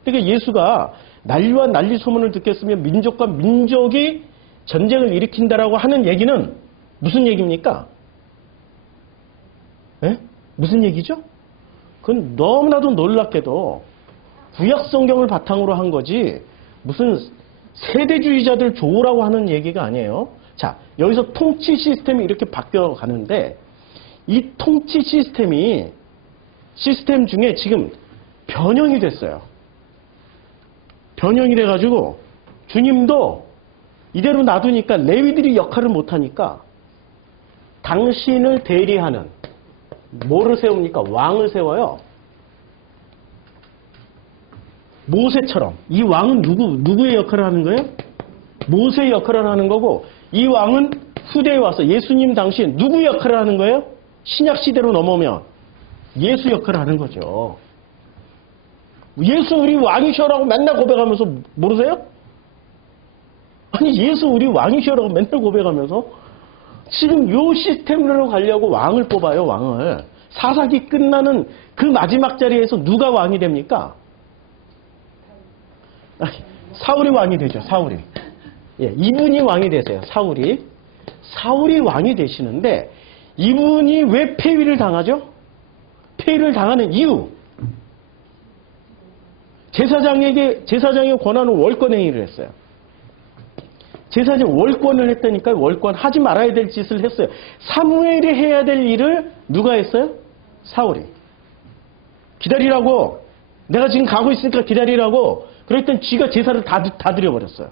그러니까 예수가 난리와 난리 소문을 듣겠으면 민족과 민족이 전쟁을 일으킨다라고 하는 얘기는 무슨 얘기입니까? 네? 무슨 얘기죠? 그건 너무나도 놀랍게도 구약 성경을 바탕으로 한 거지 무슨 세대주의자들 조우라고 하는 얘기가 아니에요. 자, 여기서 통치 시스템이 이렇게 바뀌어 가는데, 이 통치 시스템 중에 지금 변형이 됐어요. 변형이 돼가지고 주님도 이대로 놔두니까 레위들이 역할을 못하니까 당신을 대리하는, 뭐를 세웁니까? 왕을 세워요. 모세처럼. 이 왕은 누구의 역할을 하는 거예요? 모세의 역할을 하는 거고, 이 왕은 후대에 와서 예수님 당시에 누구 역할을 하는 거예요? 신약 시대로 넘어오면 예수 역할을 하는 거죠. 예수 우리 왕이셔라고 맨날 고백하면서 모르세요? 아니, 예수 우리 왕이셔라고 맨날 고백하면서 지금 요 시스템으로 가려고 왕을 뽑아요, 왕을. 사사기 끝나는 그 마지막 자리에서 누가 왕이 됩니까? 사울이 왕이 되죠, 사울이. 예, 이분이 왕이 되세요, 사울이. 사울이 왕이 되시는데, 이분이 왜 폐위를 당하죠? 폐위를 당하는 이유. 제사장의 권한은 월권 행위를 했어요. 제사장 월권을 했다니까. 월권 하지 말아야 될 짓을 했어요. 사무엘이 해야 될 일을 누가 했어요? 사울이. 기다리라고. 내가 지금 가고 있으니까 기다리라고. 그랬더니 쥐가 제사를 다 드려버렸어요.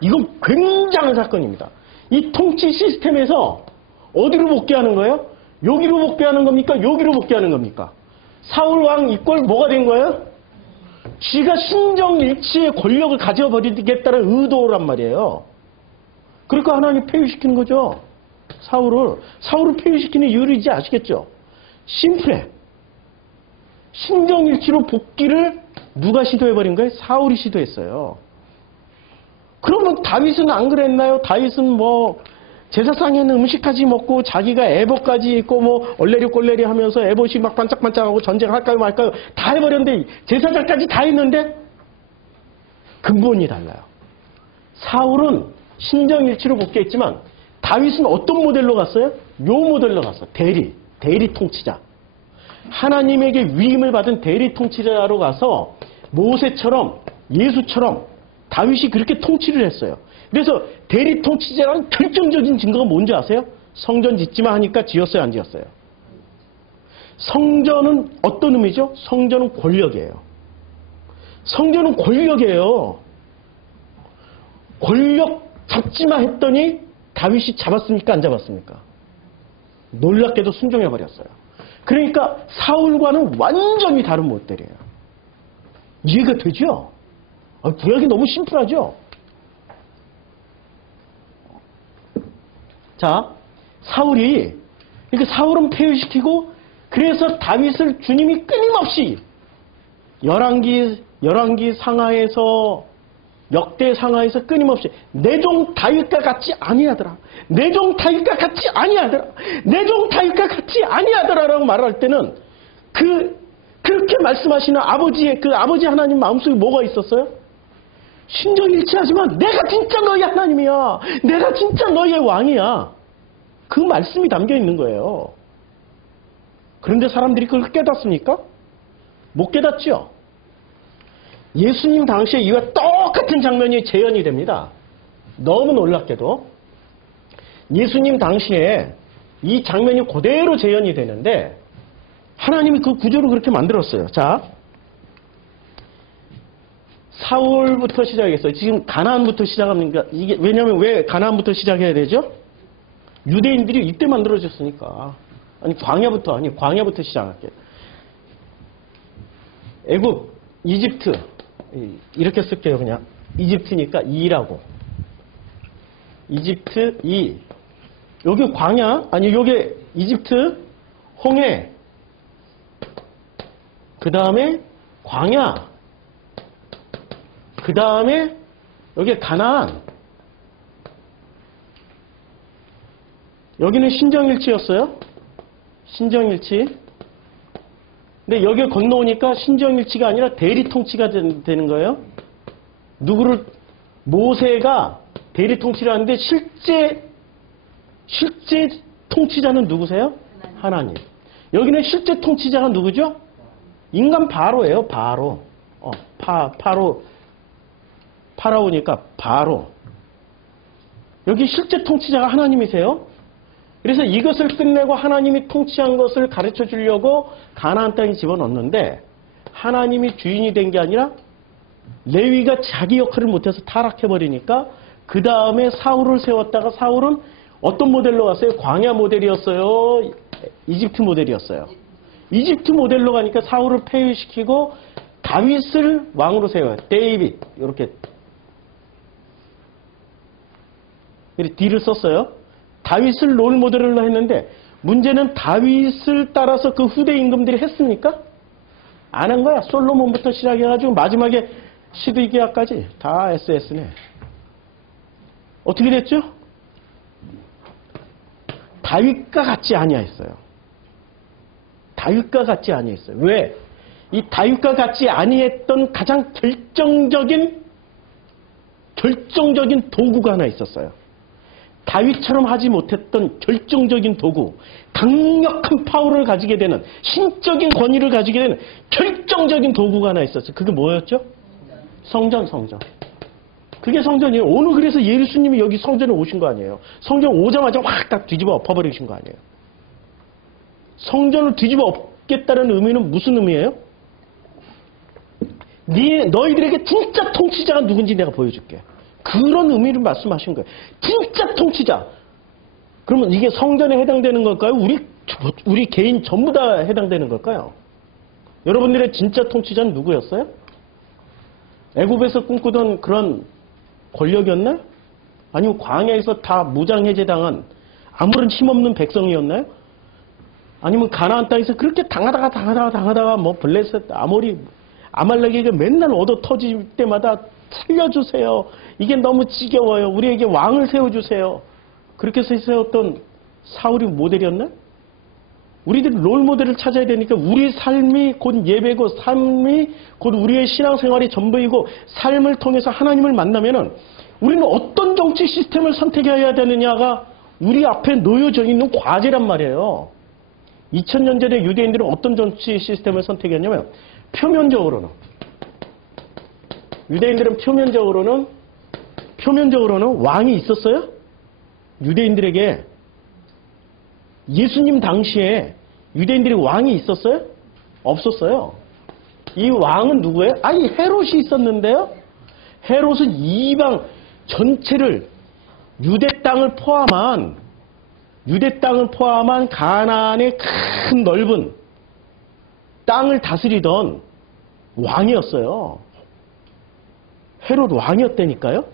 이건 굉장한 사건입니다. 이 통치 시스템에서 어디로 복귀하는 거예요? 여기로 복귀하는 겁니까? 여기로 복귀하는 겁니까? 사울 왕 이꼴 뭐가 된 거예요? 쥐가 신정일치의 권력을 가져버리겠다는 의도란 말이에요. 그러니까 하나님 폐위시키는 거죠. 사울을 폐위시키는 이유를 이제 아시겠죠? 심플해. 신정일치로 복귀를 누가 시도해버린 거예요? 사울이 시도했어요. 그러면 다윗은 안 그랬나요? 다윗은 뭐 제사상에는 음식까지 먹고 자기가 에봇까지 있고 뭐 얼레리 꼴레리 하면서 에봇이 막 반짝반짝하고 전쟁할까요 말까요 다 해버렸는데 제사장까지 다 했는데 근본이 달라요. 사울은 신정일치로 복귀했지만 다윗은 어떤 모델로 갔어요? 요 모델로 갔어. 대리 통치자. 하나님에게 위임을 받은 대리 통치자로 가서 모세처럼 예수처럼 다윗이 그렇게 통치를 했어요. 그래서 대리 통치자랑 결정적인 증거가 뭔지 아세요? 성전 짓지마 하니까 지었어요, 안 지었어요? 성전은 어떤 의미죠? 성전은 권력이에요. 성전은 권력이에요. 권력 잡지마 했더니 다윗이 잡았습니까? 안 잡았습니까? 놀랍게도 순종해버렸어요. 그러니까 사울과는 완전히 다른 모델이에요. 이해가 되죠? 구약이 너무 심플하죠? 자, 사울이, 그러니까 사울은 폐위시키고, 그래서 다윗을 주님이 끊임없이 열왕기 상하에서, 역대 상하에서 끊임없이 내 종 다윗과 같이 아니하더라. 내 종 다윗과 같이 아니하더라. 내 종 다윗과 같이 아니하더라라고 말할 때는 그렇게 말씀하시는 아버지 하나님 마음속에 뭐가 있었어요? 신정일치하지만 내가 진짜 너희 하나님이야. 내가 진짜 너희의 왕이야. 그 말씀이 담겨 있는 거예요. 그런데 사람들이 그걸 깨닫습니까? 못 깨닫죠. 예수님 당시에 이와 똑같은 장면이 재현이 됩니다. 너무 놀랍게도 예수님 당시에 이 장면이 그대로 재현이 되는데 하나님이 그 구조를 그렇게 만들었어요. 자, 사울부터 시작했어요. 지금 가나안부터 시작합니까? 이게 왜냐하면 왜 가나안부터 시작해야 되죠? 유대인들이 이때 만들어졌으니까. 광야부터 시작할게요. 애굽, 이집트 이렇게 쓸게요. 그냥 이집트니까 이라고. 이집트 이. 여기 광야 여기 이집트 홍해. 그 다음에 광야. 그 다음에 여기 가나안. 여기는 신정일치였어요. 신정일치. 근데 여기 건너오니까 신정일치가 아니라 대리통치가 되는 거예요. 모세가 대리통치를 하는데 실제 통치자는 누구세요? 하나님. 여기는 실제 통치자가 누구죠? 인간 바로예요. 바로. 파라오니까 바로. 여기 실제 통치자가 하나님이세요. 그래서 이것을 끝내고 하나님이 통치한 것을 가르쳐 주려고 가나안 땅에 집어넣는데 하나님이 주인이 된 게 아니라 레위가 자기 역할을 못해서 타락해버리니까 그 다음에 사울을 세웠다가 사울은 어떤 모델로 갔어요? 광야 모델이었어요? 이집트 모델이었어요? 이집트 모델로 가니까 사울을 폐위시키고 다윗을 왕으로 세워요. 데이빗 이렇게 D를 썼어요. 다윗을 롤 모델로 했는데 문제는 다윗을 따라서 그 후대 임금들이 했습니까? 안 한 거야. 솔로몬부터 시작해가지고 마지막에 시드기야까지 다 SS네. 어떻게 됐죠? 다윗과 같이 아니했어요. 다윗과 같이 아니했어요. 왜? 이 다윗과 같이 아니했던 가장 결정적인 도구가 하나 있었어요. 다윗처럼 하지 못했던 결정적인 도구, 강력한 파워를 가지게 되는, 신적인 권위를 가지게 되는 결정적인 도구가 하나 있었어요. 그게 뭐였죠? 성전. 그게 성전이에요. 오늘 그래서 예수님이 여기 성전에 오신 거 아니에요. 성전 오자마자 확 딱 뒤집어 엎어버리신 거 아니에요. 성전을 뒤집어 엎겠다는 의미는 무슨 의미예요? 너희들에게 진짜 통치자가 누군지 내가 보여줄게. 그런 의미를 말씀하신 거예요. 진짜 통치자. 그러면 이게 성전에 해당되는 걸까요? 우리 개인 전부 다 해당되는 걸까요? 여러분들의 진짜 통치자는 누구였어요? 애굽에서 꿈꾸던 그런 권력이었나요? 아니면 광야에서 다 무장해제당한 아무런 힘없는 백성이었나요? 아니면 가나안 땅에서 그렇게 당하다가 뭐 블레셋, 아모리, 아말렉에게 맨날 얻어 터질 때마다 살려주세요. 이게 너무 지겨워요. 우리에게 왕을 세워주세요. 그렇게 해서 세웠던 사울이 모델이었나? 우리들 롤 모델을 찾아야 되니까 우리 삶이 곧 예배고 삶이 곧 우리의 신앙생활이 전부이고 삶을 통해서 하나님을 만나면은 우리는 어떤 정치 시스템을 선택해야 되느냐가 우리 앞에 놓여져 있는 과제란 말이에요. 2000년 전에 유대인들은 어떤 정치 시스템을 선택했냐면 표면적으로는 유대인들은 표면적으로는 왕이 있었어요? 유대인들에게 예수님 당시에 유대인들이 왕이 있었어요? 없었어요. 이 왕은 누구예요? 아니 헤롯이 있었는데요. 헤롯은 이방 전체를 유대 땅을 포함한 가나안의 큰 넓은 땅을 다스리던 왕이었어요. 헤롯 왕이었다니까요.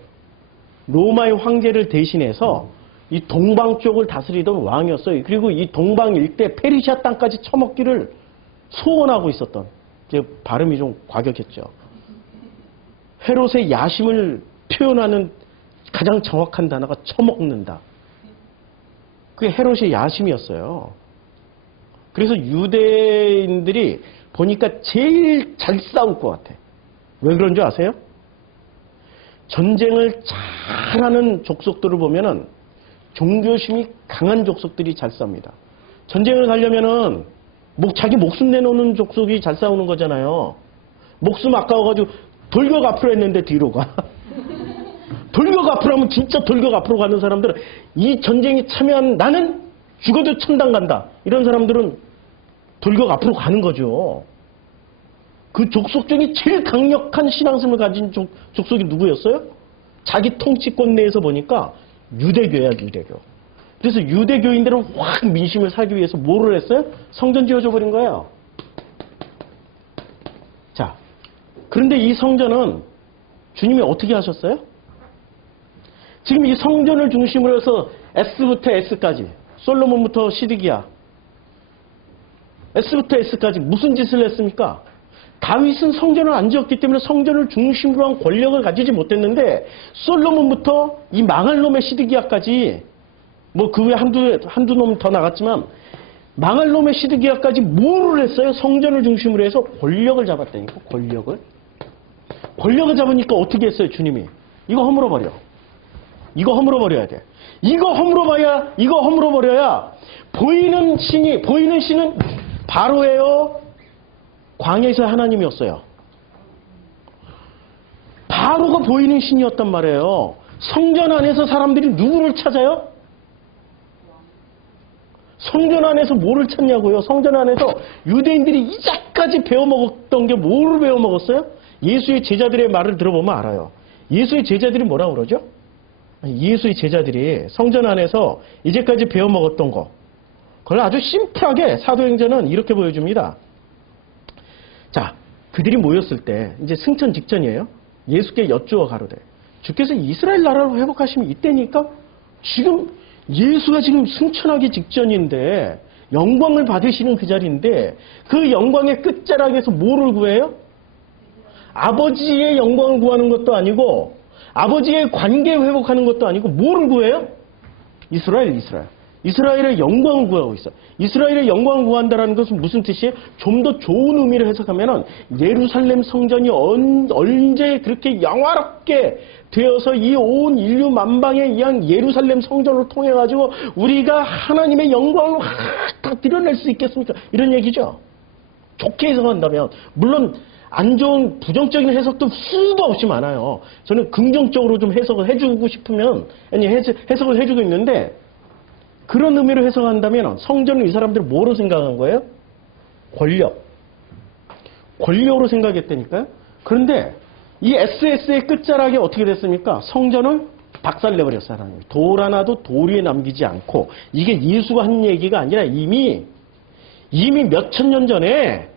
로마의 황제를 대신해서 이 동방 쪽을 다스리던 왕이었어요. 그리고 이 동방 일대 페르시아 땅까지 처먹기를 소원하고 있었던, 제 발음이 좀 과격했죠. 헤롯의 야심을 표현하는 가장 정확한 단어가 처먹는다. 그게 헤롯의 야심이었어요. 그래서 유대인들이 보니까 제일 잘 싸울 것 같아. 왜 그런 줄 아세요? 전쟁을 잘하는 족속들을 보면은 종교심이 강한 족속들이 잘 싸웁니다. 전쟁을 가려면은 자기 목숨 내놓는 족속이 잘 싸우는 거잖아요. 목숨 아까워가지고 돌격 앞으로 했는데 뒤로 가. 돌격 앞으로 하면 진짜 돌격 앞으로 가는 사람들은 이 전쟁에 참여한 나는 죽어도 천당 간다. 이런 사람들은 돌격 앞으로 가는 거죠. 그 족속 중에 제일 강력한 신앙심을 가진 족속이 누구였어요? 자기 통치권 내에서 보니까 유대교야, 유대교. 그래서 유대교인들은 확 민심을 살기 위해서 뭐를 했어요? 성전 지어줘 버린 거예요. 자, 그런데 이 성전은 주님이 어떻게 하셨어요? 지금 이 성전을 중심으로 해서 S부터 S까지, 솔로몬부터 시드기야, S부터 S까지 무슨 짓을 했습니까? 다윗은 성전을 안 지었기 때문에 성전을 중심으로 한 권력을 가지지 못했는데 솔로몬부터 이 망할 놈의 시드기야까지, 뭐 그 외에 한두 놈 더 나갔지만 망할 놈의 시드기야까지 뭐를 했어요? 성전을 중심으로 해서 권력을 잡았다니까. 권력을 잡으니까 어떻게 했어요? 주님이 이거 허물어버려. 이거 허물어버려야 돼. 이거 허물어버려야 보이는 신은 바로예요. 광야에서 하나님이었어요. 바로가 보이는 신이었단 말이에요. 성전 안에서 사람들이 누구를 찾아요? 성전 안에서 뭐를 찾냐고요? 성전 안에서 유대인들이 이제까지 배워먹었던 게 뭐를 배워먹었어요? 예수의 제자들의 말을 들어보면 알아요. 예수의 제자들이 뭐라고 그러죠? 예수의 제자들이 성전 안에서 이제까지 배워먹었던 거, 그걸 아주 심플하게 사도행전은 이렇게 보여줍니다. 자, 그들이 모였을 때 이제 승천 직전이에요. 예수께 여쭈어 가로되 주께서 이스라엘 나라를 회복하시면 이때니까 지금 예수가 지금 승천하기 직전인데 영광을 받으시는 그 자리인데 그 영광의 끝자락에서 뭐를 구해요? 아버지의 영광을 구하는 것도 아니고 아버지의 관계 회복하는 것도 아니고 뭐를 구해요? 이스라엘의 영광을 구하고 있어. 이스라엘의 영광을 구한다는 것은 무슨 뜻이에요? 좀 더 좋은 의미를 해석하면은 예루살렘 성전이 언제 그렇게 영화롭게 되어서 이 온 인류 만방에 의한 예루살렘 성전을 통해 가지고 우리가 하나님의 영광을 다 드러낼 수 있겠습니까? 이런 얘기죠. 좋게 해석한다면 물론 안 좋은 부정적인 해석도 수도 없이 많아요. 저는 긍정적으로 좀 해석을 해주고 싶으면 해석을 해주고 있는데 그런 의미로 해석한다면 성전을 이 사람들이 뭐로 생각한 거예요? 권력으로 생각했다니까요. 그런데 이 SS의 끝자락이 어떻게 됐습니까? 성전을 박살내버렸어요. 하나님이. 돌 하나도 돌 위에 남기지 않고 이게 예수가 한 얘기가 아니라 이미 몇천 년 전에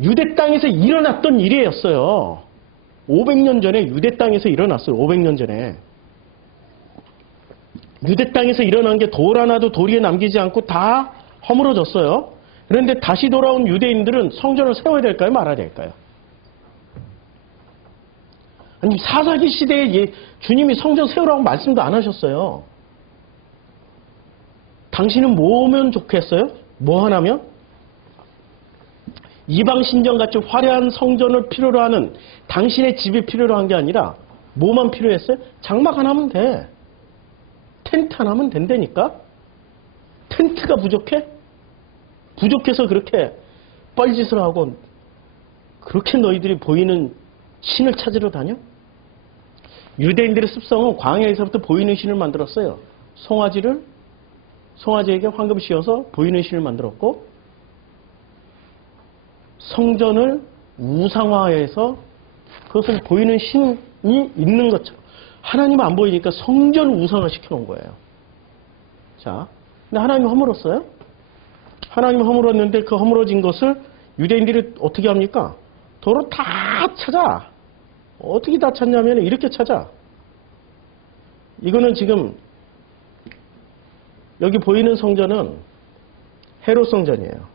유대 땅에서 일어났던 일이었어요. 500년 전에 유대 땅에서 일어났어요. 500년 전에. 유대 땅에서 일어난 게 돌 하나도 돌 위에 남기지 않고 다 허물어졌어요. 그런데 다시 돌아온 유대인들은 성전을 세워야 될까요? 말아야 될까요? 아니, 사사기 시대에 주님이 성전 세우라고 말씀도 안 하셨어요. 당신은 뭐면 좋겠어요? 뭐 하나면? 이방신전같이 화려한 성전을 필요로 하는 당신의 집이 필요로 한 게 아니라 뭐만 필요했어요? 장막 하나면 돼. 텐트 하나면 된다니까? 텐트가 부족해? 부족해서 그렇게 뻘짓을 하고 그렇게 너희들이 보이는 신을 찾으러 다녀? 유대인들의 습성은 광야에서부터 보이는 신을 만들었어요. 송아지에게 황금 씌워서 보이는 신을 만들었고 성전을 우상화해서 그것을 보이는 신이 있는 것처럼 하나님은 안 보이니까 성전을 우상화 시켜놓은 거예요. 자, 근데 하나님은 허물었어요? 하나님은 허물었는데 그 허물어진 것을 유대인들이 어떻게 합니까? 도로 다 찾아. 어떻게 다 찾냐면 이렇게 찾아. 이거는 지금 여기 보이는 성전은 헤롯 성전이에요.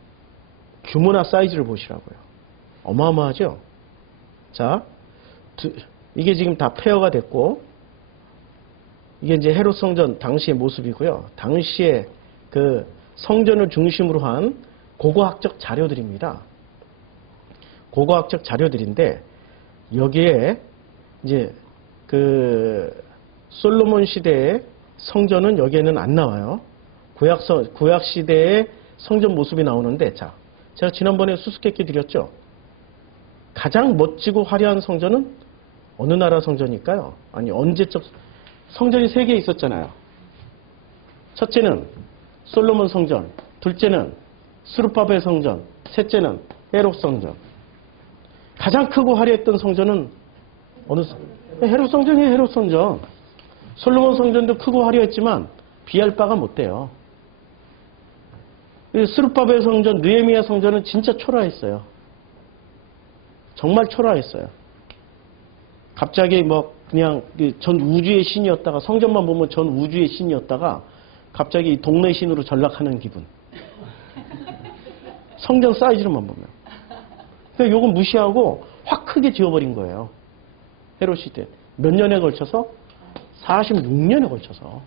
규모나 사이즈를 보시라고요. 어마어마하죠? 자, 이게 지금 다 폐허가 됐고 이게 이제 헤롯 성전 당시의 모습이고요. 당시에 그 성전을 중심으로 한 고고학적 자료들입니다. 고고학적 자료들인데 여기에 이제 그 솔로몬 시대의 성전은 여기에는 안 나와요. 구약 시대의 성전 모습이 나오는데 자, 제가 지난번에 수수께끼 드렸죠. 가장 멋지고 화려한 성전은 어느 나라 성전일까요? 아니 언제적 성전이 3개 있었잖아요. 첫째는 솔로몬 성전, 둘째는 스룹바벨 성전, 셋째는 헤롯 성전. 가장 크고 화려했던 성전은 어느 헤롯 성전이에요. 헤롯 성전. 솔로몬 성전도 크고 화려했지만 비할 바가 못 돼요. 스룹바벨 성전, 느헤미야 성전은 진짜 초라했어요. 정말 초라했어요. 갑자기 뭐 그냥 전 우주의 신이었다가 성전만 보면 전 우주의 신이었다가 갑자기 동네 신으로 전락하는 기분. 성전 사이즈로만 보면. 그러니까 요건 무시하고 확 크게 지어버린 거예요. 헤롯 시대. 몇 년에 걸쳐서? 46년에 걸쳐서.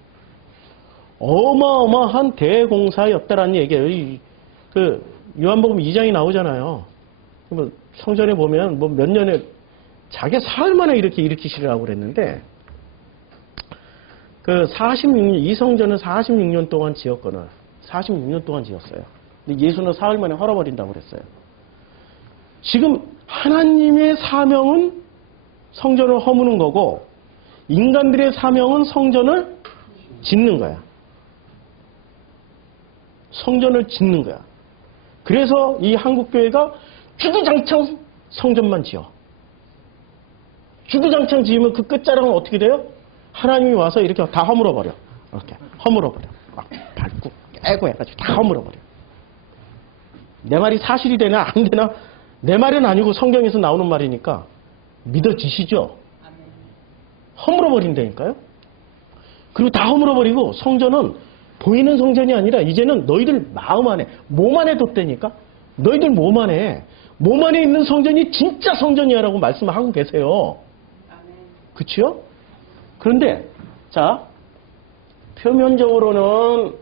어마어마한 대공사였다라는 얘기예요. 그 요한복음 2장이 나오잖아요. 성전에 보면 뭐 몇 년에 자기 사흘 만에 이렇게 일으키시라고 그랬는데 그 46년 이 성전은 46년 동안 지었거나 46년 동안 지었어요. 근데 예수는 사흘 만에 헐어버린다고 그랬어요. 지금 하나님의 사명은 성전을 허무는 거고 인간들의 사명은 성전을 짓는 거야. 성전을 짓는 거야. 그래서 이 한국교회가 주구장창 성전만 지어. 주구장창 지으면 그 끝자락은 어떻게 돼요? 하나님이 와서 이렇게 다 허물어버려. 이렇게 허물어버려. 막 밟고 깨고 해가지고 다 허물어버려. 내 말이 사실이 되나 안 되나 내 말은 아니고 성경에서 나오는 말이니까 믿어지시죠? 허물어버린다니까요. 그리고 다 허물어버리고 성전은 보이는 성전이 아니라 이제는 너희들 마음 안에 몸 안에 뒀다니까. 너희들 몸 안에 있는 성전이 진짜 성전이야라고 말씀하고 계세요. 그렇죠? 그런데 자 표면적으로는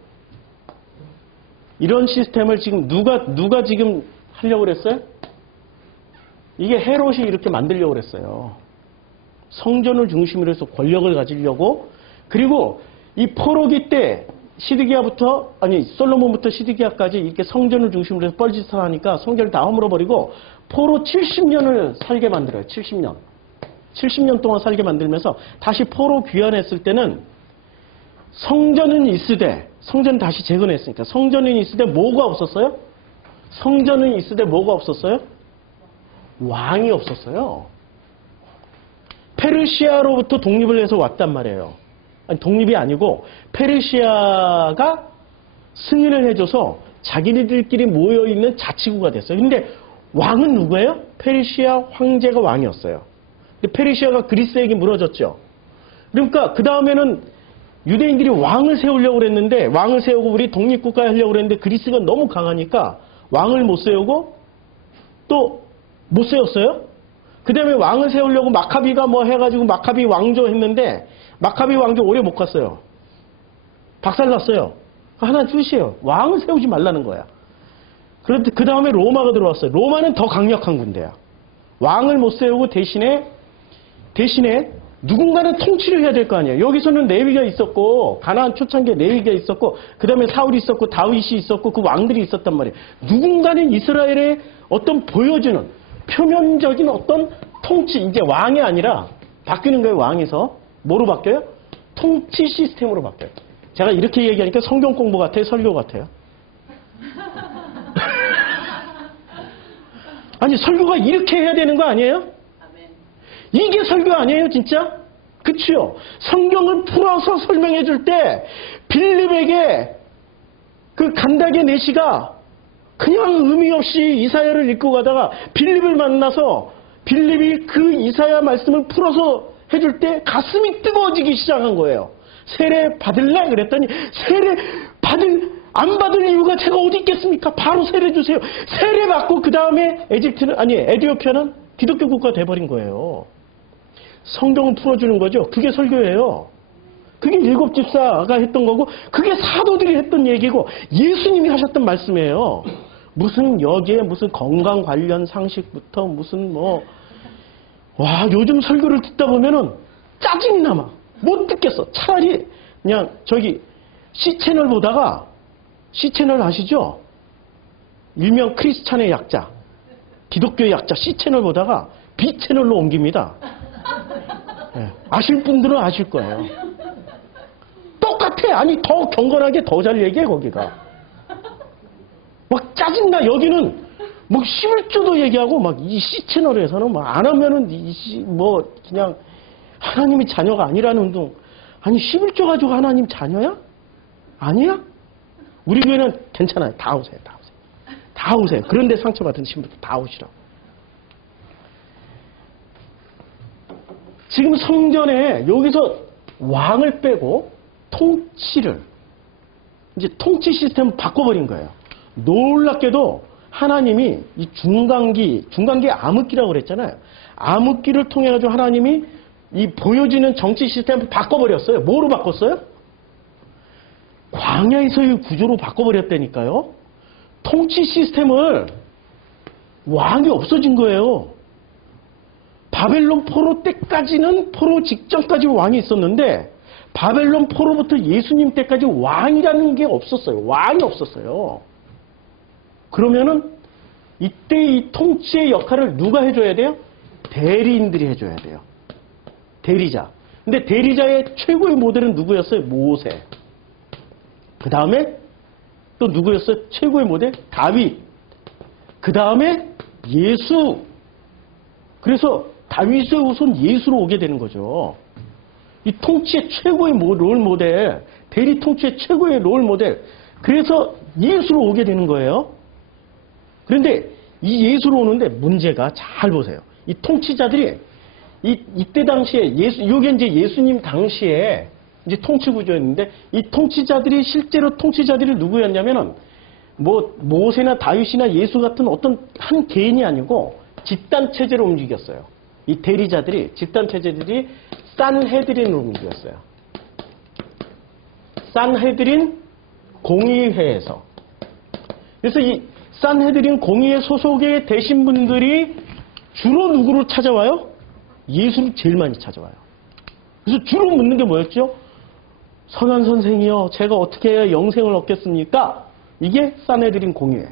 이런 시스템을 지금 누가 지금 하려고 그랬어요? 이게 헤롯이 이렇게 만들려고 그랬어요. 성전을 중심으로 해서 권력을 가지려고. 그리고 이 포로기 때 시드기야부터 아니 솔로몬부터 시드기야까지 이렇게 성전을 중심으로 해서 뻘짓을 하니까 성전을 다 허물어버리고 포로 70년을 살게 만들어요. 70년 동안 살게 만들면서 다시 포로 귀환했을 때는 성전은 있으되 성전 다시 재건했으니까 성전은 있으되 뭐가 없었어요? 성전은 있으되 뭐가 없었어요? 왕이 없었어요. 페르시아로부터 독립을 해서 왔단 말이에요. 아니, 독립이 아니고 페르시아가 승인을 해줘서 자기네들끼리 모여있는 자치구가 됐어요. 근데 왕은 누구예요? 페르시아 황제가 왕이었어요. 근데 페르시아가 그리스에게 물어졌죠. 그러니까 그 다음에는 유대인들이 왕을 세우려고 그랬는데 왕을 세우고 우리 독립국가 하려고 그랬는데 그리스가 너무 강하니까 왕을 못 세우고 또 못 세웠어요. 그 다음에 왕을 세우려고 마카비가 뭐 해가지고 마카비 왕조 했는데 마카비 왕조 오래 못 갔어요. 박살났어요. 하나님 뜻이에요. 왕을 세우지 말라는 거야. 그런데 그 다음에 로마가 들어왔어요. 로마는 더 강력한 군대야. 왕을 못 세우고 대신에 누군가는 통치를 해야 될 거 아니에요. 여기서는 레위가 있었고 가나안 초창기에 레위가 있었고 그 다음에 사울이 있었고 다윗이 있었고 그 왕들이 있었단 말이에요. 누군가는 이스라엘의 어떤 보여주는 표면적인 어떤 통치, 이제 왕이 아니라 바뀌는 거예요. 왕에서 뭐로 바뀌어요? 통치 시스템으로 바뀌어요. 제가 이렇게 얘기하니까 성경 공부 같아요? 설교 같아요? 아니 설교가 이렇게 해야 되는 거 아니에요? 이게 설교 아니에요 진짜? 그치요? 성경을 풀어서 설명해 줄 때 빌립에게 그 간닥의 내시가 그냥 의미 없이 이사야를 읽고 가다가 빌립을 만나서 빌립이 그 이사야 말씀을 풀어서 해줄 때 가슴이 뜨거워지기 시작한 거예요. 세례 받을래? 그랬더니 안 받을 이유가 제가 어디 있겠습니까? 바로 세례 주세요. 세례 받고 그 다음에 에티오피아는 기독교 국가 돼버린 거예요. 성경을 풀어주는 거죠. 그게 설교예요. 그게 일곱 집사가 했던 거고 그게 사도들이 했던 얘기고 예수님이 하셨던 말씀이에요. 무슨 여기에 무슨 건강 관련 상식부터 무슨 요즘 설교를 듣다 보면은 짜증이 남아. 못 듣겠어. 차라리 그냥 저기 C채널 보다가 C채널 아시죠? 일명 크리스찬의 약자, 기독교의 약자 C채널 보다가 B채널로 옮깁니다. 네. 아실 분들은 아실 거예요. 똑같아. 아니 더 경건하게 더 잘 얘기해 거기가. 막 짜증나. 여기는 뭐 11조도 얘기하고 막 이 C채널에서는 막 안 하면은 그냥 하나님이 자녀가 아니라는 운동. 아니 11조 가지고 하나님 자녀야? 아니야? 우리 교회는 괜찮아요. 다 오세요. 다 오세요. 그런데 상처받은 신부들 다 오시라고. 지금 성전에 여기서 왕을 빼고 통치를 이제 통치 시스템을 바꿔버린 거예요. 놀랍게도 하나님이 이 중간기 암흑기라고 그랬잖아요. 암흑기를 통해 가지고 하나님이 이 보여지는 정치 시스템을 바꿔버렸어요. 뭐로 바꿨어요? 광야에서의 구조로 바꿔버렸다니까요. 통치 시스템을 왕이 없어진 거예요. 바벨론 포로 때까지는 포로 직전까지 왕이 있었는데 바벨론 포로부터 예수님 때까지 왕이라는 게 없었어요. 왕이 없었어요. 그러면은 이때 이 통치의 역할을 누가 해줘야 돼요? 대리인들이 해줘야 돼요. 대리자. 근데 대리자의 최고의 모델은 누구였어요? 모세. 그 다음에 또 누구였어요? 최고의 모델? 다윗. 그 다음에 예수. 그래서 다윗의 후손 예수로 오게 되는 거죠. 이 통치의 최고의 롤 모델, 대리 통치의 최고의 롤 모델. 그래서 예수로 오게 되는 거예요. 그런데 이 예수로 오는데 문제가 잘 보세요. 이 통치자들이 이때 당시에 이게 이제 예수님 당시에 이제 통치 구조였는데 이 통치자들이 실제로 통치자들이 누구였냐면은 모세나 다윗이나 예수 같은 어떤 한 개인이 아니고 집단 체제로 움직였어요. 이 대리자들이 집단 체제들이 산헤드린으로 움직였어요. 산헤드린 공의회에서. 그래서 이 산헤드린 공의회 소속에 되신 분들이 주로 누구를 찾아와요? 예수를 제일 많이 찾아와요. 그래서 주로 묻는 게 뭐였죠? 선한 선생이요, 제가 어떻게 해야 영생을 얻겠습니까? 이게 산헤드린 공의회.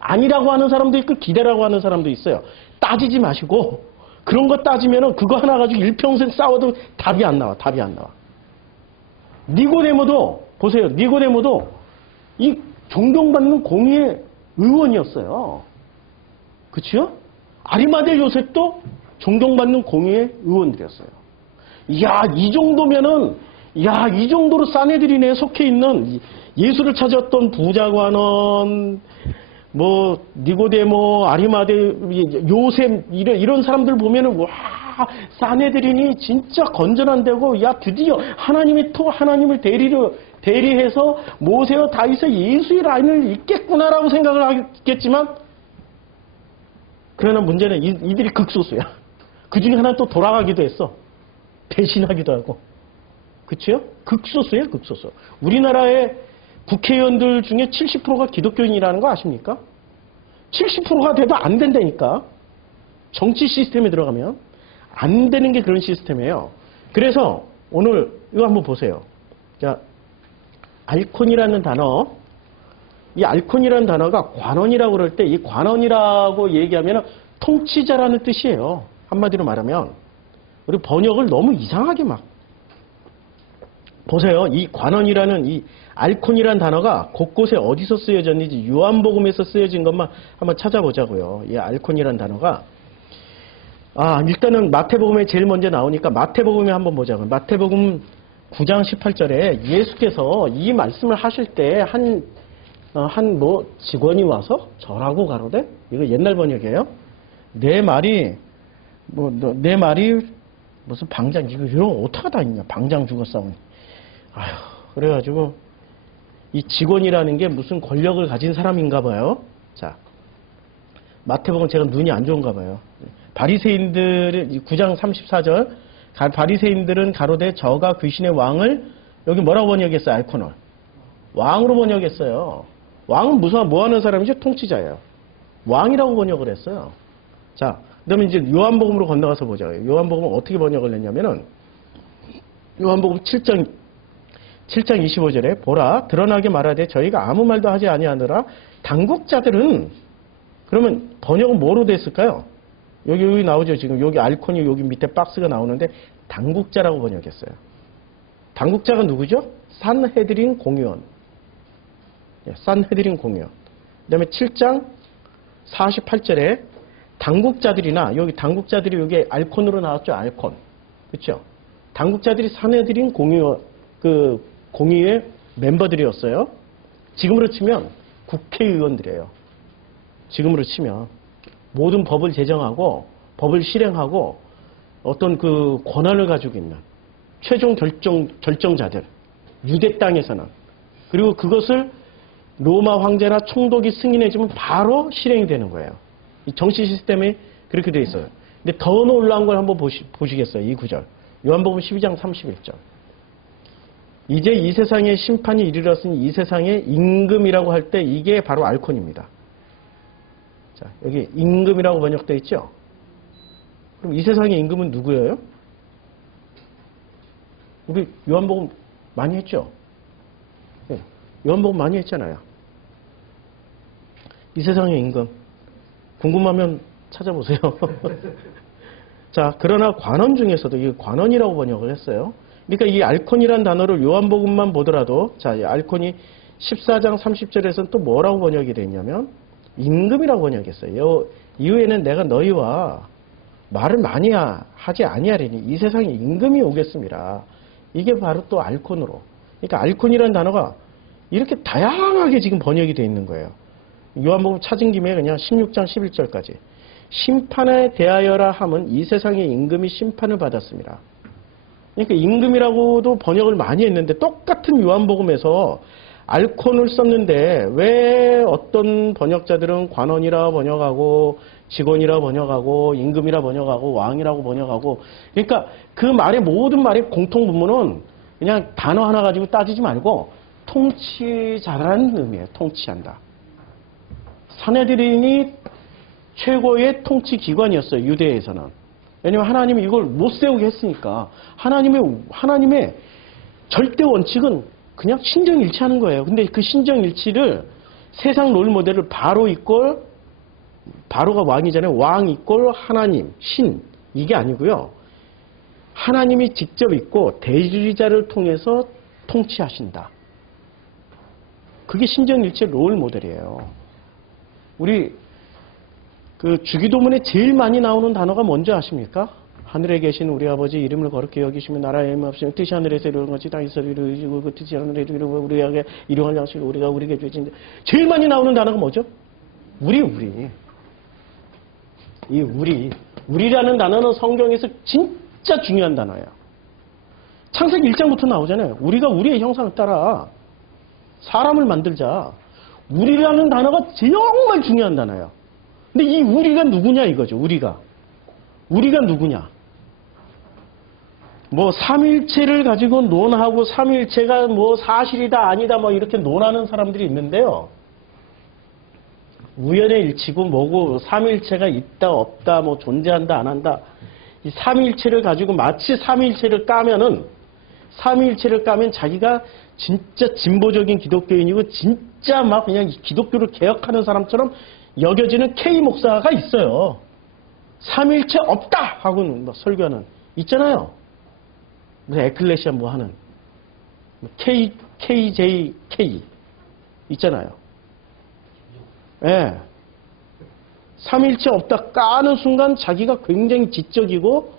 아니라고 하는 사람도 있고 기대라고 하는 사람도 있어요. 따지지 마시고 그런 거 따지면은 그거 하나 가지고 일평생 싸워도 답이 안 나와. 니고데모도 보세요. 니고데모도 이 존경받는 공의회 의원이었어요. 그치요? 아리마대 요셉도 존경받는 공의회 의원들이었어요. 이 정도로 산헤드린에 속해 있는 예수를 찾았던 부자관원, 니고데모, 아리마대, 요셉, 이런 사람들 보면은, 산헤드린이 진짜 건전한 데고, 드디어 하나님을 대리해서 모세와 다윗의 예수의 라인을 잇겠구나라고 생각을 하겠지만, 그러나 문제는 이들이 극소수야. 그 중에 하나는 또 돌아가기도 했어. 배신하기도 하고. 그치요? 극소수예요, 극소수. 우리나라의 국회의원들 중에 70%가 기독교인이라는 거 아십니까? 70%가 돼도 안 된다니까. 정치 시스템에 들어가면 안 되는 게 그런 시스템이에요. 그래서 오늘 이거 한번 보세요. 자, 알콘이라는 단어, 이 알콘이라는 단어가 관원이라고 그럴 때 이 관원이라고 얘기하면 통치자라는 뜻이에요. 한마디로 말하면 우리 번역을 너무 이상하게 막 보세요. 이 관원이라는 이 알콘이라는 단어가 곳곳에 어디서 쓰여졌는지 요한복음에서 쓰여진 것만 한번 찾아보자고요. 이 알콘이라는 단어가 일단은 마태복음에 제일 먼저 나오니까 마태복음에 한번 보자고요. 마태복음 9장 18절에 예수께서 이 말씀을 하실 때 한 직원이 와서 저라고 가로되, 이거 옛날 번역이에요. 내 말이 무슨 방장, 이런 거 어떻게 다 있냐. 방장 죽었어. 아휴, 그래가지고 이 직원이라는 게 무슨 권력을 가진 사람인가 봐요. 자, 마태복음 제가 눈이 안 좋은가 봐요. 바리새인들 9장 34절 바리새인들은 가로되 저가 귀신의 왕을 여기 뭐라고 번역했어요? 알코놀. 왕으로 번역했어요. 왕은 뭐 하는 사람이죠? 통치자예요. 왕이라고 번역을 했어요. 자, 그다음에 이제 요한복음으로 건너가서 보자고요. 요한복음은 어떻게 번역을 했냐면은 요한복음 7장 25절에 보라 드러나게 말하되 저희가 아무 말도 하지 아니하느라 당국자들은, 그러면 번역은 뭐로 됐을까요? 여기 나오죠. 지금 여기 알콘이 여기 밑에 박스가 나오는데 당국자라고 번역했어요. 당국자가 누구죠? 산헤드린 공의원. 산헤드린 공의원. 그다음에 7장 48절에 당국자들이나 여기 당국자들이 여기 알콘으로 나왔죠. 알콘. 그렇죠? 당국자들이 산헤드린 공의원 공의회 멤버들이었어요. 지금으로 치면 국회의원들이에요. 지금으로 치면 모든 법을 제정하고 법을 실행하고 어떤 그 권한을 가지고 있는 최종 결정자들, 유대 땅에서는. 그리고 그것을 로마 황제나 총독이 승인해주면 바로 실행이 되는 거예요. 이 정치 시스템이 그렇게 돼 있어요. 근데 더 놀라운 걸 한번 보시겠어요? 이 구절. 요한복음 12장 31절. 이제 이 세상의 심판이 이르렀으니 이 세상의 임금이라고 할 때 이게 바로 알콘입니다. 자, 여기 임금이라고 번역되어 있죠? 그럼 이 세상의 임금은 누구예요? 우리 요한복음 많이 했죠? 네, 요한복음 많이 했잖아요. 이 세상의 임금. 궁금하면 찾아보세요. 자, 그러나 관원 중에서도 이 관원이라고 번역을 했어요. 그러니까 이 알콘이라는 단어를 요한복음만 보더라도, 자, 이 알콘이 14장 30절에서는 또 뭐라고 번역이 됐냐면 임금이라고 번역했어요. 이후에는 내가 너희와 말을 많이 하지 아니하리니 이 세상에 임금이 오겠습니다. 이게 바로 또 알콘으로. 그러니까 알콘이라는 단어가 이렇게 다양하게 지금 번역이 되어 있는 거예요. 요한복음 찾은 김에 그냥 16장 11절까지. 심판에 대하여라 함은 이 세상의 임금이 심판을 받았습니다. 그러니까 임금이라고도 번역을 많이 했는데 똑같은 요한복음에서 알콘을 썼는데 왜 어떤 번역자들은 관원이라 번역하고 직원이라 번역하고 임금이라 번역하고 왕이라고 번역하고, 그러니까 그 말의 모든 말의 공통분모는 그냥 단어 하나 가지고 따지지 말고 통치자라는 의미예요. 통치한다. 산헤드린이 최고의 통치 기관이었어요. 유대에서는. 왜냐하면 하나님이 이걸 못 세우게 했으니까. 하나님의 절대 원칙은 그냥 신정일치하는 거예요. 근데 그 신정일치를 세상 롤모델을 바로가 왕이잖아요. 왕 이꼴 하나님, 신. 이게 아니고요. 하나님이 직접 있고 대리자를 통해서 통치하신다. 그게 신정일치의 롤모델이에요. 우리 그 주기도문에 제일 많이 나오는 단어가 뭔지 아십니까? 하늘에 계신 우리 아버지 이름을 거룩히 여기시면 나라의 임하시면 뜻이 하늘에서 이루어진 것이 땅에서 이루어지고 그 뜻이 하늘에 이루어지고 우리에게 일용할 양식을 우리가 우리에게 주신데, 제일 많이 나오는 단어가 뭐죠? 우리. 이 우리라는 단어는 성경에서 진짜 중요한 단어예요. 창세기 1장부터 나오잖아요. 우리가 우리의 형상을 따라 사람을 만들자. 우리라는 단어가 정말 중요한 단어예요. 근데 이 우리가 누구냐 이거죠. 우리가 누구냐. 뭐 삼일체를 가지고 논하고 삼일체가 뭐 사실이다 아니다 뭐 이렇게 논하는 사람들이 있는데요. 우연의 일치고 뭐고 삼일체가 있다 없다 뭐 존재한다 안 한다. 이 삼일체를 가지고 마치 삼일체를 까면 자기가 진짜 진보적인 기독교인이고 진짜 막 그냥 기독교를 개혁하는 사람처럼 여겨지는 K 목사가 있어요. 삼일체 없다 하고는 뭐 설교하는 있잖아요. 무슨 에클레시아 뭐 하는 KJK 있잖아요. 예. 삼일체 없다 까는 순간 자기가 굉장히 지적이고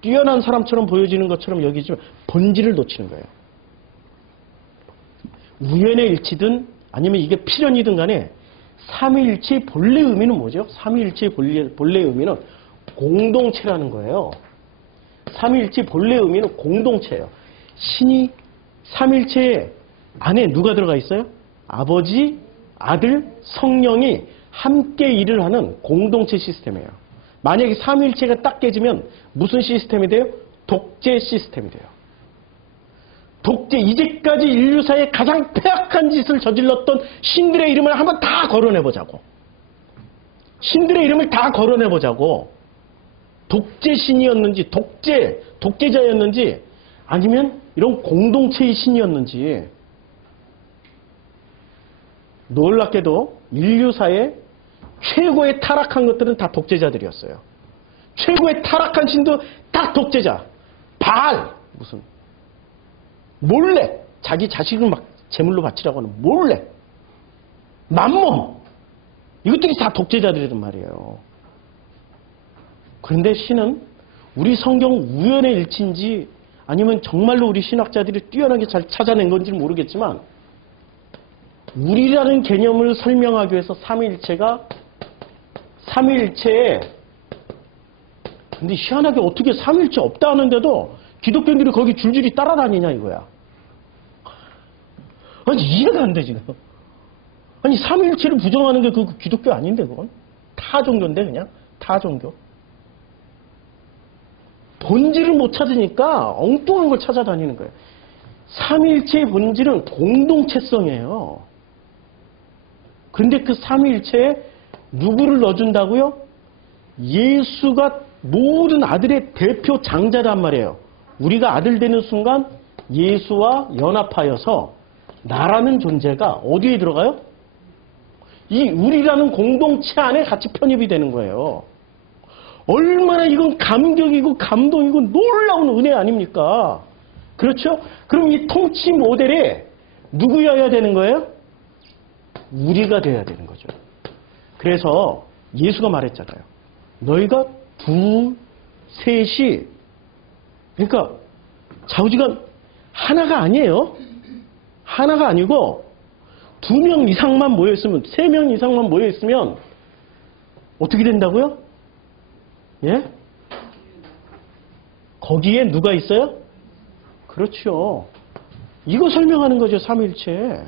뛰어난 사람처럼 보여지는 것처럼 여기지만 본질을 놓치는 거예요. 우연의 일치든 아니면 이게 필연이든 간에 삼위일체의 본래 의미는 뭐죠? 삼위일체의 본래 의미는 공동체라는 거예요. 삼위일체의 본래 의미는 공동체예요. 신이 삼위일체 안에 누가 들어가 있어요? 아버지, 아들, 성령이 함께 일을 하는 공동체 시스템이에요. 만약에 삼위일체가 딱 깨지면 무슨 시스템이 돼요? 독재 시스템이 돼요. 독재, 이제까지 인류사의 가장 폐악한 짓을 저질렀던 신들의 이름을 한번 다 거론해보자고. 신들의 이름을 다 거론해보자고. 독재신이었는지, 독재자였는지, 아니면 이런 공동체의 신이었는지. 놀랍게도 인류사의 최고의 타락한 것들은 다 독재자들이었어요. 최고의 타락한 신도 다 독재자. 바알, 무슨. 몰래 자기 자식을 막 제물로 바치라고 하는 몰래 맘몸 이것들이 다 독재자들이란 말이에요. 그런데 신은 우리 성경 우연의 일치인지 아니면 정말로 우리 신학자들이 뛰어나게 잘 찾아낸 건지 모르겠지만 우리라는 개념을 설명하기 위해서 삼위일체에 근데 희한하게 어떻게 삼위일체 없다 하는데도 기독교인들이 거기 줄줄이 따라다니냐 이거야. 아니 이해가 안 돼 지금. 아니 삼위일체를 부정하는 게 그 기독교 아닌데 그건 타종교인데 그냥 타종교. 본질을 못 찾으니까 엉뚱한 걸 찾아다니는 거예요. 삼위일체의 본질은 공동체성이에요. 그런데 그 삼위일체에 누구를 넣어준다고요? 예수가 모든 아들의 대표 장자란 말이에요. 우리가 아들 되는 순간 예수와 연합하여서 나라는 존재가 어디에 들어가요? 이 우리라는 공동체 안에 같이 편입이 되는 거예요. 얼마나 이건 감격이고 감동이고 놀라운 은혜 아닙니까? 그렇죠? 그럼 이 통치 모델이 누구여야 되는 거예요? 우리가 돼야 되는 거죠. 그래서 예수가 말했잖아요. 너희가 둘, 셋이 그러니까 좌우지간 하나가 아니에요. 하나가 아니고 2명 이상만 모여있으면 3명 이상만 모여있으면 어떻게 된다고요? 예? 거기에 누가 있어요? 그렇죠. 이거 설명하는 거죠. 삼위일체.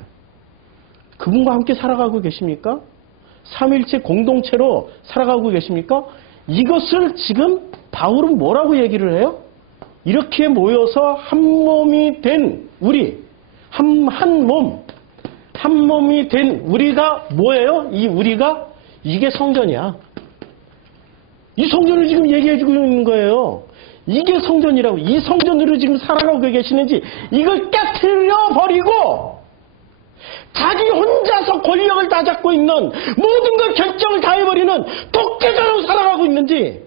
그분과 함께 살아가고 계십니까? 삼위일체 공동체로 살아가고 계십니까? 이것을 지금 바울은 뭐라고 얘기를 해요? 이렇게 모여서 한 몸이 된 우리 한 몸이 된 우리가 뭐예요? 이 우리가 이게 성전이야. 이 성전을 지금 얘기해주고 있는 거예요. 이게 성전이라고. 이 성전으로 지금 살아가고 계시는지 이걸 깨트려 버리고 자기 혼자서 권력을 다 잡고 있는 모든 걸 결정을 다 해버리는 독재자로 살아가고 있는지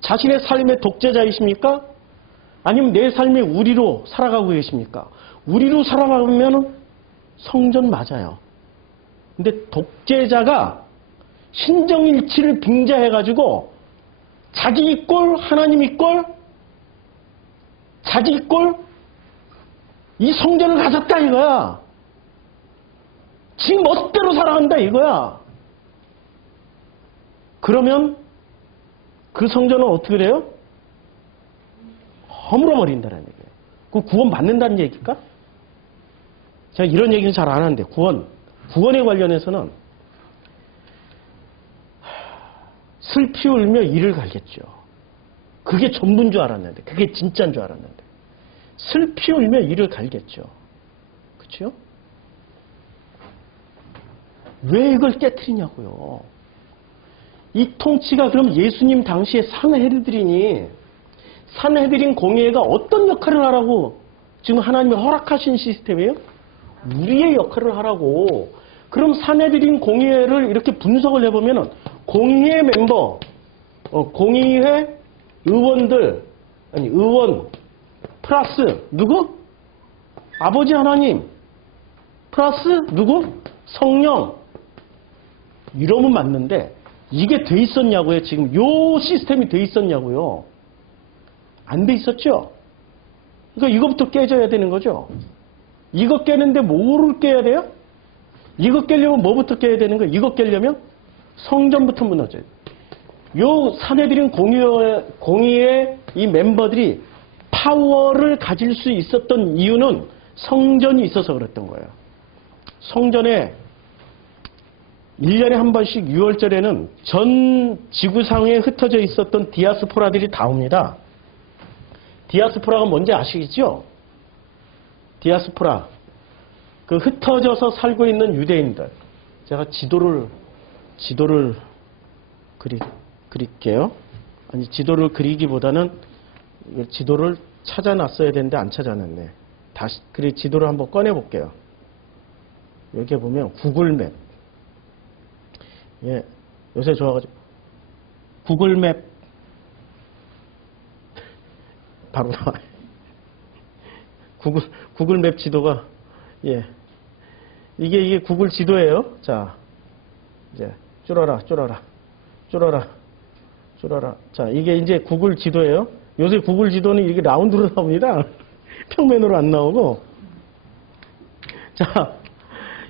자신의 삶의 독재자이십니까? 아니면 내 삶의 우리로 살아가고 계십니까? 우리로 살아가면 성전 맞아요. 근데 독재자가 신정일치를 빙자해가지고 자기 꼴, 하나님 꼴, 자기 꼴, 이 성전을 가졌다 이거야. 지 멋대로 살아간다 이거야. 그러면 그 성전은 어떻게 돼요? 허물어버린다는 얘기예요. 그 구원 받는다는 얘기일까? 제가 이런 얘기는 잘 안 하는데 구원에 관련해서는 슬피 울며 이를 갈겠죠. 그게 전부인 줄 알았는데, 그게 진짜인 줄 알았는데. 슬피 울며 이를 갈겠죠. 그렇죠? 왜 이걸 깨트리냐고요. 이 통치가 그럼 예수님 당시에 산헤드린이 산헤드린 공회가 어떤 역할을 하라고 지금 하나님이 허락하신 시스템이에요? 우리의 역할을 하라고. 그럼 산헤드린 공의회를 이렇게 분석을 해보면 공의회 멤버, 공의회 의원들, 아니 의원 플러스 누구? 아버지 하나님 플러스 누구? 성령. 이러면 맞는데 이게 돼 있었냐고요. 지금 요 시스템이 돼 있었냐고요. 안 돼 있었죠. 그러니까 이거부터 깨져야 되는 거죠. 이거 깨는데 뭐를 깨야 돼요? 이거 깨려면 뭐부터 깨야 되는 거예요? 이거 깨려면 성전부터 무너져요. 요 산헤드린 공의회 이 멤버들이 파워를 가질 수 있었던 이유는 성전이 있어서 그랬던 거예요. 성전에 1년에 한 번씩 6월절에는 전 지구상에 흩어져 있었던 디아스포라들이 다 옵니다. 디아스포라가 뭔지 아시겠죠? 디아스포라. 그 흩어져서 살고 있는 유대인들. 제가 지도를 그릴게요. 아니, 지도를 그리기보다는 지도를 찾아놨어야 되는데 안 찾아놨네. 다시, 그래, 지도를 한번 꺼내볼게요. 여기 보면 구글맵. 예, 요새 좋아가지고. 구글맵. 바로 나와요. 구글맵 지도가, 예. 이게 구글 지도예요. 자, 이제, 줄어라. 자, 이게 이제 구글 지도예요. 요새 구글 지도는 이게 라운드로 나옵니다. 평면으로 안 나오고. 자,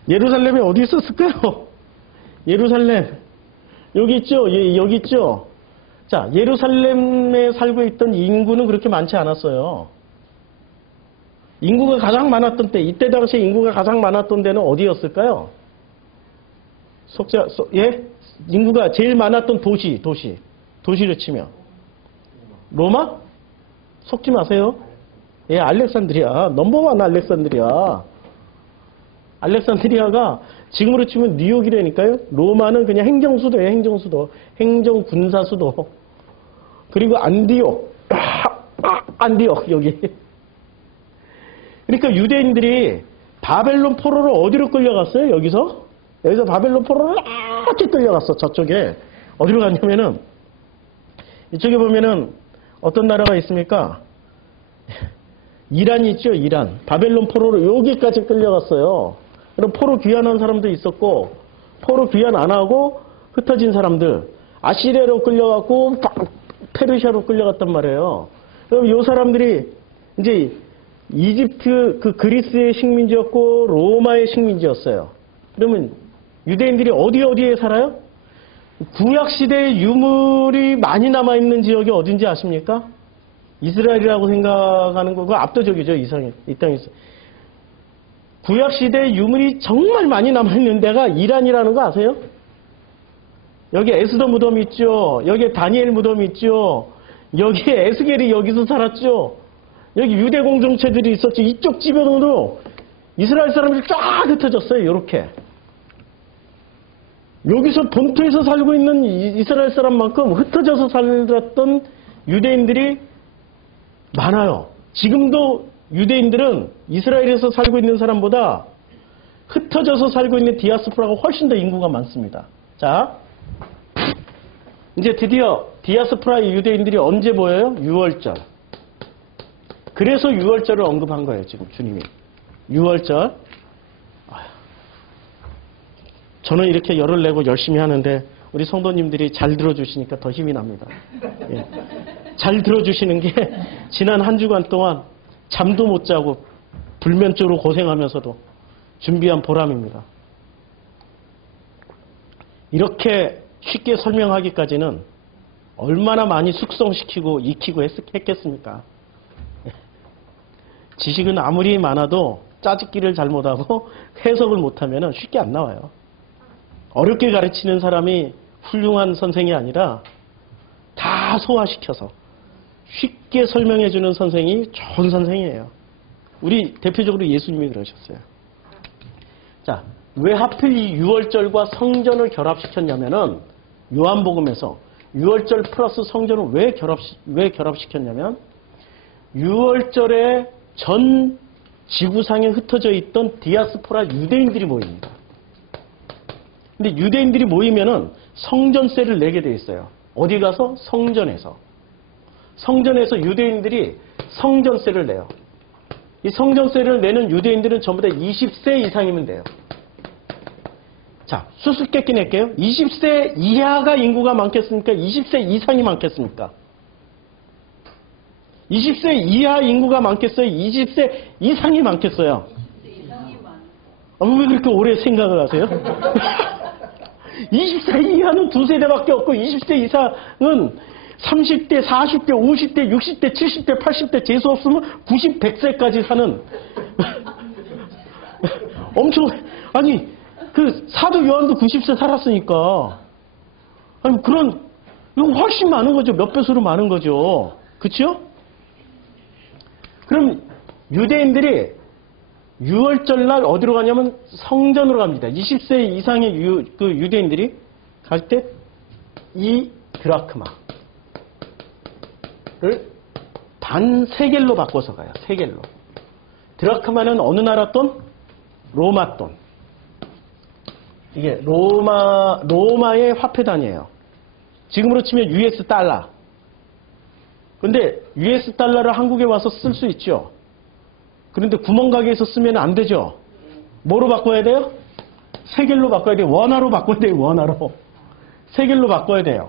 예루살렘이 어디 있었을까요? 예루살렘. 여기 있죠? 예, 여기 있죠? 자, 예루살렘에 살고 있던 인구는 그렇게 많지 않았어요. 인구가 가장 많았던 때, 이때 당시에 인구가 가장 많았던 데는 어디였을까요? 예? 인구가 제일 많았던 도시를 치면. 로마? 속지 마세요. 예, 알렉산드리아. 넘버원 알렉산드리아. 알렉산드리아가 지금으로 치면 뉴욕이라니까요. 로마는 그냥 행정수도예요. 행정수도. 행정군사수도. 그리고 안디옥. 안디옥 여기. 그러니까 유대인들이 바벨론 포로로 어디로 끌려갔어요? 여기서 바벨론 포로로 이렇게 끌려갔어. 저쪽에. 어디로 갔냐면은 이쪽에 보면은 어떤 나라가 있습니까? 이란이 있죠. 이란. 바벨론 포로로 여기까지 끌려갔어요. 그럼 포로 귀환한 사람도 있었고 포로 귀환 안 하고 흩어진 사람들 아시리아로 끌려갔고 페르시아로 끌려갔단 말이에요. 그럼 이 사람들이 이제 이집트 그 그리스의 식민지였고 로마의 식민지였어요. 그러면 유대인들이 어디에 살아요? 구약시대의 유물이 많이 남아있는 지역이 어딘지 아십니까? 이스라엘이라고 생각하는 거가 압도적이죠. 이 땅에서. 구약시대의 유물이 정말 많이 남아있는 데가 이란이라는 거 아세요? 여기 에스더 무덤 있죠. 여기 다니엘 무덤 있죠. 여기에 에스겔이 여기서 살았죠. 여기 유대 공동체들이 있었죠. 이쪽 지변으로 이스라엘 사람들이 쫙 흩어졌어요. 이렇게. 여기서 본토에서 살고 있는 이스라엘 사람만큼 흩어져서 살았던 유대인들이 많아요. 지금도 유대인들은 이스라엘에서 살고 있는 사람보다 흩어져서 살고 있는 디아스포라가 훨씬 더 인구가 많습니다. 자, 이제 드디어 디아스포라의 유대인들이 언제 보여요? 6월절. 그래서 6월절을 언급한 거예요. 지금 주님이. 6월절. 저는 이렇게 열을 내고 열심히 하는데 우리 성도님들이 잘 들어주시니까 더 힘이 납니다. 예. 잘 들어주시는 게 지난 한 주간 동안 잠도 못 자고 불면증으로 고생하면서도 준비한 보람입니다. 이렇게 쉽게 설명하기까지는 얼마나 많이 숙성시키고 익히고 했겠습니까? 지식은 아무리 많아도 짜집기를 잘못하고 해석을 못하면 쉽게 안 나와요. 어렵게 가르치는 사람이 훌륭한 선생이 아니라 다 소화시켜서 쉽게 설명해 주는 선생이 좋은 선생이에요. 우리 대표적으로 예수님이 그러셨어요. 자, 왜 하필 이 유월절과 성전을 결합시켰냐면은 요한복음에서 유월절 플러스 성전을 왜 결합시켰냐면 유월절에 전 지구상에 흩어져 있던 디아스포라 유대인들이 모입니다. 근데 유대인들이 모이면은 성전세를 내게 돼 있어요. 어디 가서? 성전에서. 성전에서 유대인들이 성전세를 내요. 이 성전세를 내는 유대인들은 전부 다 20세 이상이면 돼요. 자, 수수께끼 낼게요. 20세 이하가 인구가 많겠습니까? 20세 이상이 많겠습니까? 20세 이하 인구가 많겠어요? 20세 이상이 많겠어요? 20세 이상이 많아요. 왜 그렇게 오래 생각을 하세요? 20세 이하는 두 세대밖에 없고 20세 이상은 30대, 40대, 50대, 60대, 70대, 80대 재수 없으면 90, 100세까지 사는 엄청 아니 그 사도 요한도 90세 살았으니까 아니 그런 이거 훨씬 많은 거죠. 몇 배수로 많은 거죠. 그렇죠? 그럼 유대인들이 유월절날 어디로 가냐면 성전으로 갑니다. 20세 이상의 유대인들이 갈 때 이 드라크마를 단 세겔로 바꿔서 가요. 세겔로. 드라크마는 어느 나라 돈? 로마 돈. 이게 로마의 화폐단이에요. 지금으로 치면 US 달러. 근데 US 달러를 한국에 와서 쓸 수 있죠. 그런데 구멍가게에서 쓰면 안 되죠. 뭐로 바꿔야 돼요? 세겔로 바꿔야 돼요. 원화로 바꿔야 돼요. 원화로. 세겔로 바꿔야 돼요.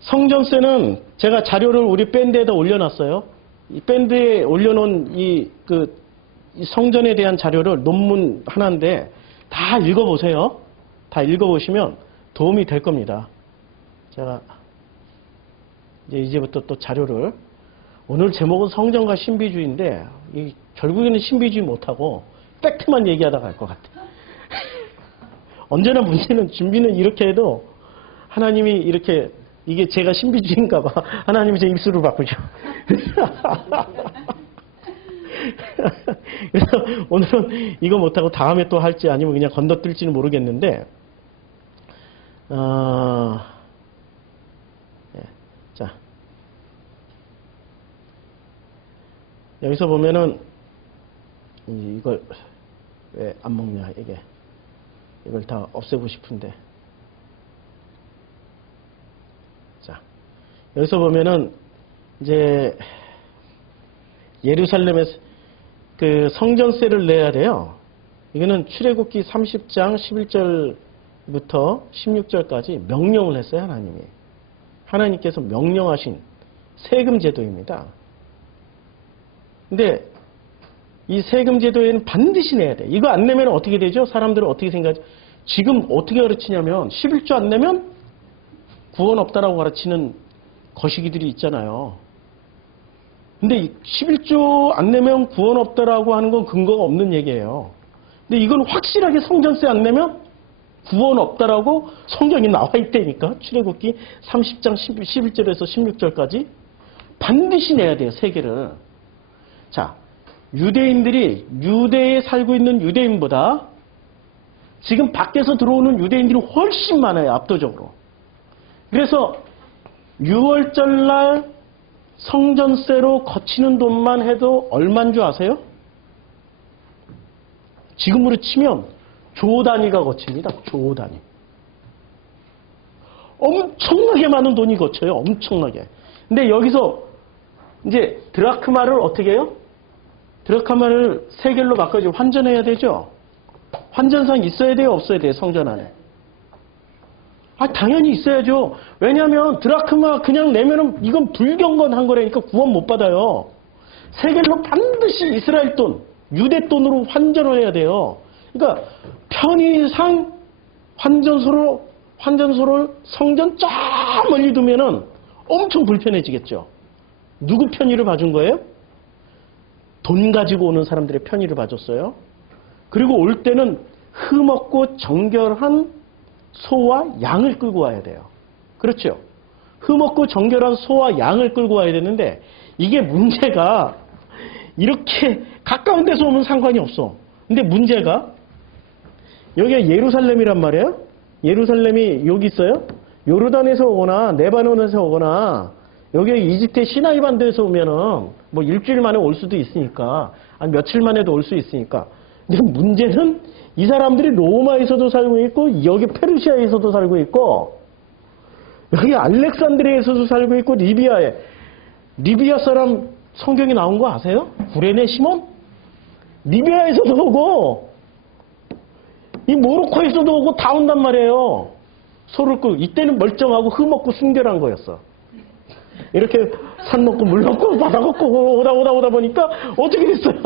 성전세는 제가 자료를 우리 밴드에다 올려놨어요. 이 밴드에 올려놓은 이 성전에 대한 자료를 논문 하나인데 다 읽어보세요. 다 읽어보시면 도움이 될 겁니다. 제가 이제부터 또 자료를 오늘 제목은 성전과 신비주의인데 결국에는 신비주의 못하고 팩트만 얘기하다 갈 것 같아요. 언제나 문제는 준비는 이렇게 해도 하나님이 이렇게 이게 제가 신비주의인가 봐. 하나님이 제 입술을 바꾸죠. 그래서 오늘은 이거 못하고 다음에 또 할지 아니면 그냥 건너뛸지는 모르겠는데 자 여기서 보면은 이걸 왜 안 먹냐 이게 이걸 다 없애고 싶은데 자 여기서 보면은 이제 예루살렘에서 그 성전세를 내야 돼요. 이거는 출애굽기 30장 11절부터 16절까지 명령을 했어요. 하나님이. 하나님께서 명령하신 세금 제도입니다. 근데 이 세금 제도에는 반드시 내야 돼. 이거 안 내면 어떻게 되죠? 사람들은 어떻게 생각하죠? 지금 어떻게 가르치냐면 11조 안 내면 구원 없다라고 가르치는 거시기들이 있잖아요. 근데 11조 안 내면 구원 없다라고 하는 건 근거가 없는 얘기예요. 근데 이건 확실하게 성전세 안 내면 구원 없다라고 성경이 나와 있다니까. 출애굽기 30장 11절에서 16절까지 반드시 내야 돼요. 세계를. 자, 유대인들이 유대에 살고 있는 유대인보다 지금 밖에서 들어오는 유대인들이 훨씬 많아요. 압도적으로. 그래서 6월절날 성전세로 거치는 돈만 해도 얼마인 줄 아세요? 지금으로 치면 조 단위가 거칩니다. 조 단위. 엄청나게 많은 돈이 거쳐요. 엄청나게. 근데 여기서 이제 드라크마를 어떻게 해요? 드라크마를 세겔로 바꿔서 환전해야 되죠. 환전상 있어야 돼요? 없어야 돼요? 성전 안에. 당연히 있어야죠. 왜냐하면 드라크마 그냥 내면은 이건 불경건한 거라니까 구원 못 받아요. 세겔로 반드시 이스라엘 돈, 유대 돈으로 환전을 해야 돼요. 그러니까 편의상 환전소를 성전 쫙 멀리 두면은 엄청 불편해지겠죠. 누구 편의를 봐준 거예요? 돈 가지고 오는 사람들의 편의를 봐줬어요. 그리고 올 때는 흠없고 정결한 소와 양을 끌고 와야 돼요. 그렇죠? 흠없고 정결한 소와 양을 끌고 와야 되는데 이게 문제가 이렇게 가까운 데서 오면 상관이 없어. 근데 문제가 여기가 예루살렘이란 말이에요. 예루살렘이 여기 있어요. 요르단에서 오거나 레바논에서 오거나 여기 이집트 시나이 반도에서 오면은 뭐 일주일 만에 올 수도 있으니까 아니 며칠 만에도 올 수 있으니까. 근데 문제는 이 사람들이 로마에서도 살고 있고 여기 페르시아에서도 살고 있고 여기 알렉산드리아에서도 살고 있고 리비아에. 리비아 사람 성경에 나온 거 아세요? 구레네 시몬? 리비아에서도 오고 이 모로코에서도 오고 다 온단 말이에요. 소를 끄고 이때는 멀쩡하고 흠없고 순결한 거였어. 이렇게 산 넘고 물 넘고 바다 걷고 오다 보니까 어떻게 됐어요?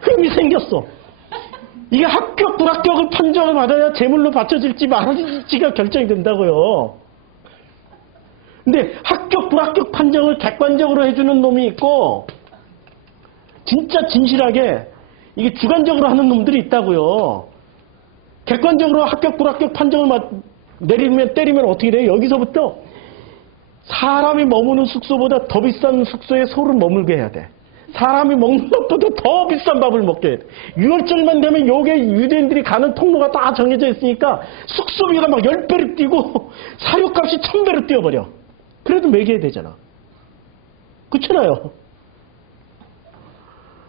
흠이 생겼어. 이게 합격 불합격을 판정을 받아야 제물로 바쳐질지 말아질지가 결정이 된다고요. 근데 합격 불합격 판정을 객관적으로 해주는 놈이 있고 진짜 진실하게 이게 주관적으로 하는 놈들이 있다고요. 객관적으로 합격 불합격 판정을 때리면 어떻게 돼요? 여기서부터 사람이 머무는 숙소보다 더 비싼 숙소에 소를 머물게 해야 돼. 사람이 먹는 것보다 더 비싼 밥을 먹게 해야 돼. 6월절만 되면 요게 유대인들이 가는 통로가 다 정해져 있으니까 숙소비가 막 10배로 뛰고 사료값이 1000배로 뛰어버려. 그래도 먹여야 되잖아. 그렇잖아요.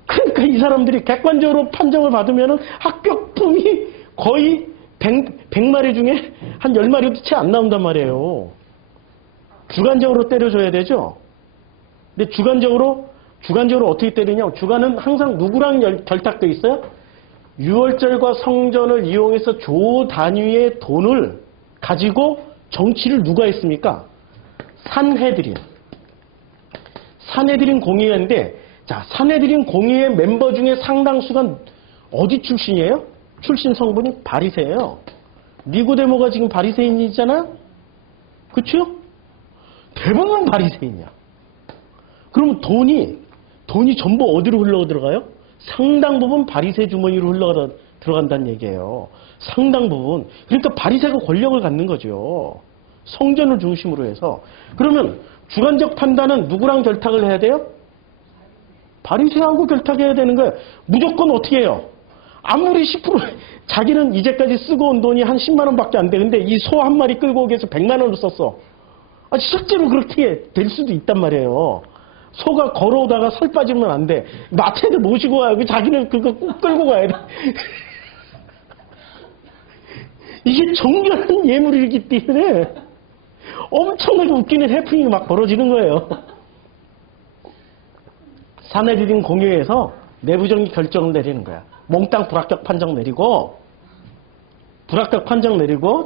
그러니까 이 사람들이 객관적으로 판정을 받으면 합격품이 거의 100마리 중에 한 10마리도 채 안 나온단 말이에요. 주관적으로 때려줘야 되죠. 근데 주관적으로 어떻게 때리냐? 주관은 항상 누구랑 결탁돼 있어요? 유월절과 성전을 이용해서 조 단위의 돈을 가지고 정치를 누가 했습니까? 산헤드린 공의회인데, 자, 산헤드린 공의회 멤버 중에 상당수가 어디 출신이에요? 출신 성분이 바리새예요. 니고데모가 지금 바리새인이잖아? 그쵸? 대부분 바리새인이야. 그러면 돈이 전부 어디로 흘러 들어가요? 상당 부분 바리새 주머니로 흘러 들어간다는 얘기예요. 상당 부분. 그러니까 바리새가 권력을 갖는 거죠. 성전을 중심으로 해서. 그러면 주관적 판단은 누구랑 결탁을 해야 돼요? 바리새하고 결탁해야 되는 거예요. 무조건 어떻게 해요? 아무리 10% 자기는 이제까지 쓰고 온 돈이 한 10만 원밖에 안 돼. 근데 이 소 한 마리 끌고 오기 위해서 100만 원을 썼어. 실제로 그렇게 될 수도 있단 말이에요. 소가 걸어오다가 살 빠지면 안 돼. 마트에도 모시고 와요. 자기는 그거 꼭 끌고 가야 돼. 이게 정결한 예물이기 때문에 엄청나게 웃기는 해프닝이 막 벌어지는 거예요. 산헤드린 공의회에서 내부적인 결정을 내리는 거야. 몽땅 불합격 판정 내리고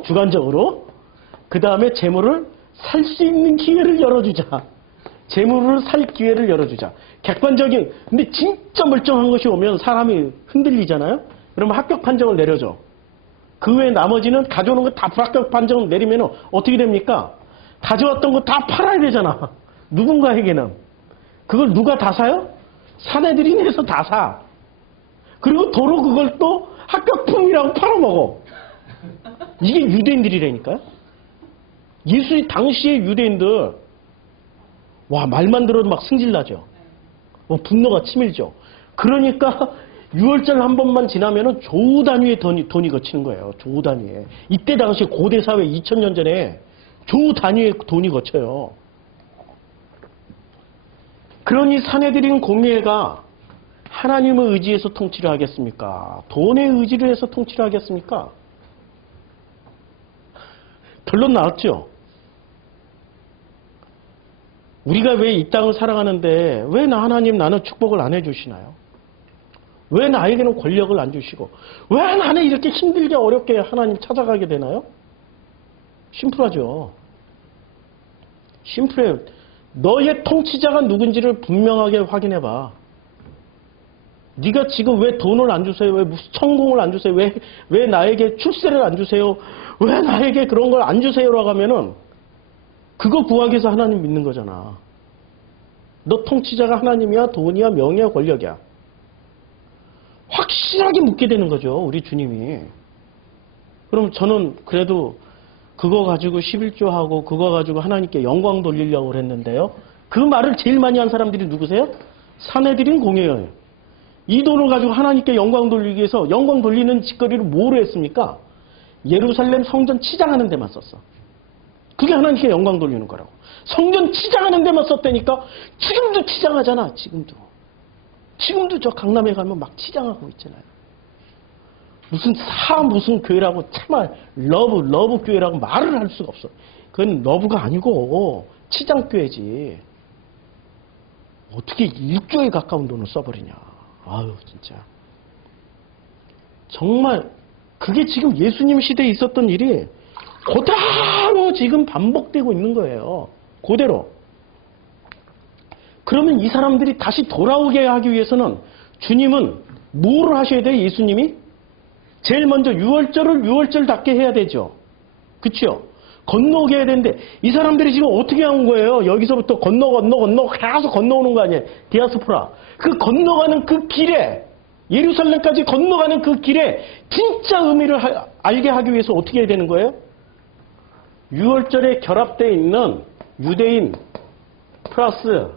주관적으로 그 다음에 재물을 살 수 있는 기회를 열어주자. 재물을 살 기회를 열어주자. 객관적인, 근데 진짜 멀쩡한 것이 오면 사람이 흔들리잖아요? 그러면 합격 판정을 내려줘. 그 외에 나머지는 가져오는 거 다 불합격 판정을 내리면 어떻게 됩니까? 가져왔던 거 다 팔아야 되잖아. 누군가에게는. 그걸 누가 다 사요? 산헤드린에서 다 사. 그리고 도로 그걸 또 합격품이라고 팔아먹어. 이게 유대인들이라니까요. 예수의 당시의 유대인들, 와, 말만 들어도 막 승질나죠. 분노가 치밀죠. 그러니까 6월절 한 번만 지나면은 조 단위의 돈이 거치는 거예요. 조 단위에. 이때 당시 고대 사회 2000년 전에 조 단위의 돈이 거쳐요. 그러니 산헤드린 공의회가 하나님의 의지에서 통치를 하겠습니까? 돈의 의지를 해서 통치를 하겠습니까? 결론 나왔죠. 우리가 왜 이 땅을 살아가는데 왜 나는 축복을 안 해주시나요? 왜 나에게는 권력을 안 주시고 왜 나는 이렇게 힘들게 어렵게 하나님 찾아가게 되나요? 심플하죠. 심플해요. 너의 통치자가 누군지를 분명하게 확인해봐. 네가 지금 왜 돈을 안 주세요? 왜 무슨 천공을 안 주세요? 왜 나에게 출세를 안 주세요? 왜 나에게 그런 걸 안 주세요라고 하면은 그거 구하기 위해서 하나님 믿는 거잖아. 너 통치자가 하나님이야, 돈이야, 명예야, 권력이야. 확실하게 묻게 되는 거죠, 우리 주님이. 그럼 저는 그래도 그거 가지고 11조하고 그거 가지고 하나님께 영광 돌리려고 했는데요. 그 말을 제일 많이 한 사람들이 누구세요? 사내들인 공예예요. 이 돈을 가지고 하나님께 영광 돌리기 위해서 영광 돌리는 짓거리를 뭐로 했습니까? 예루살렘 성전 치장하는 데만 썼어. 그게 하나님께 영광 돌리는 거라고. 성전 치장하는 데만 썼다니까. 지금도 치장하잖아. 지금도 저 강남에 가면 막 치장하고 있잖아요. 무슨 교회라고 참아 러브 교회라고 말을 할 수가 없어. 그건 러브가 아니고 치장 교회지. 어떻게 1조에 가까운 돈을 써버리냐. 아유 진짜. 정말 그게 지금 예수님 시대에 있었던 일이 그대로 지금 반복되고 있는 거예요. 그대로. 그러면 이 사람들이 다시 돌아오게 하기 위해서는 주님은 뭐를 하셔야 돼요? 예수님이? 제일 먼저 유월절을 유월절답게 해야 되죠. 그렇죠? 건너오게 해야 되는데 이 사람들이 지금 어떻게 한 거예요? 여기서부터 건너 계속 건너오는 거 아니에요? 디아스포라. 그 건너가는 그 길에 예루살렘까지 건너가는 그 길에 진짜 의미를 알게 하기 위해서 어떻게 해야 되는 거예요? 유월절에 결합되어 있는 유대인 플러스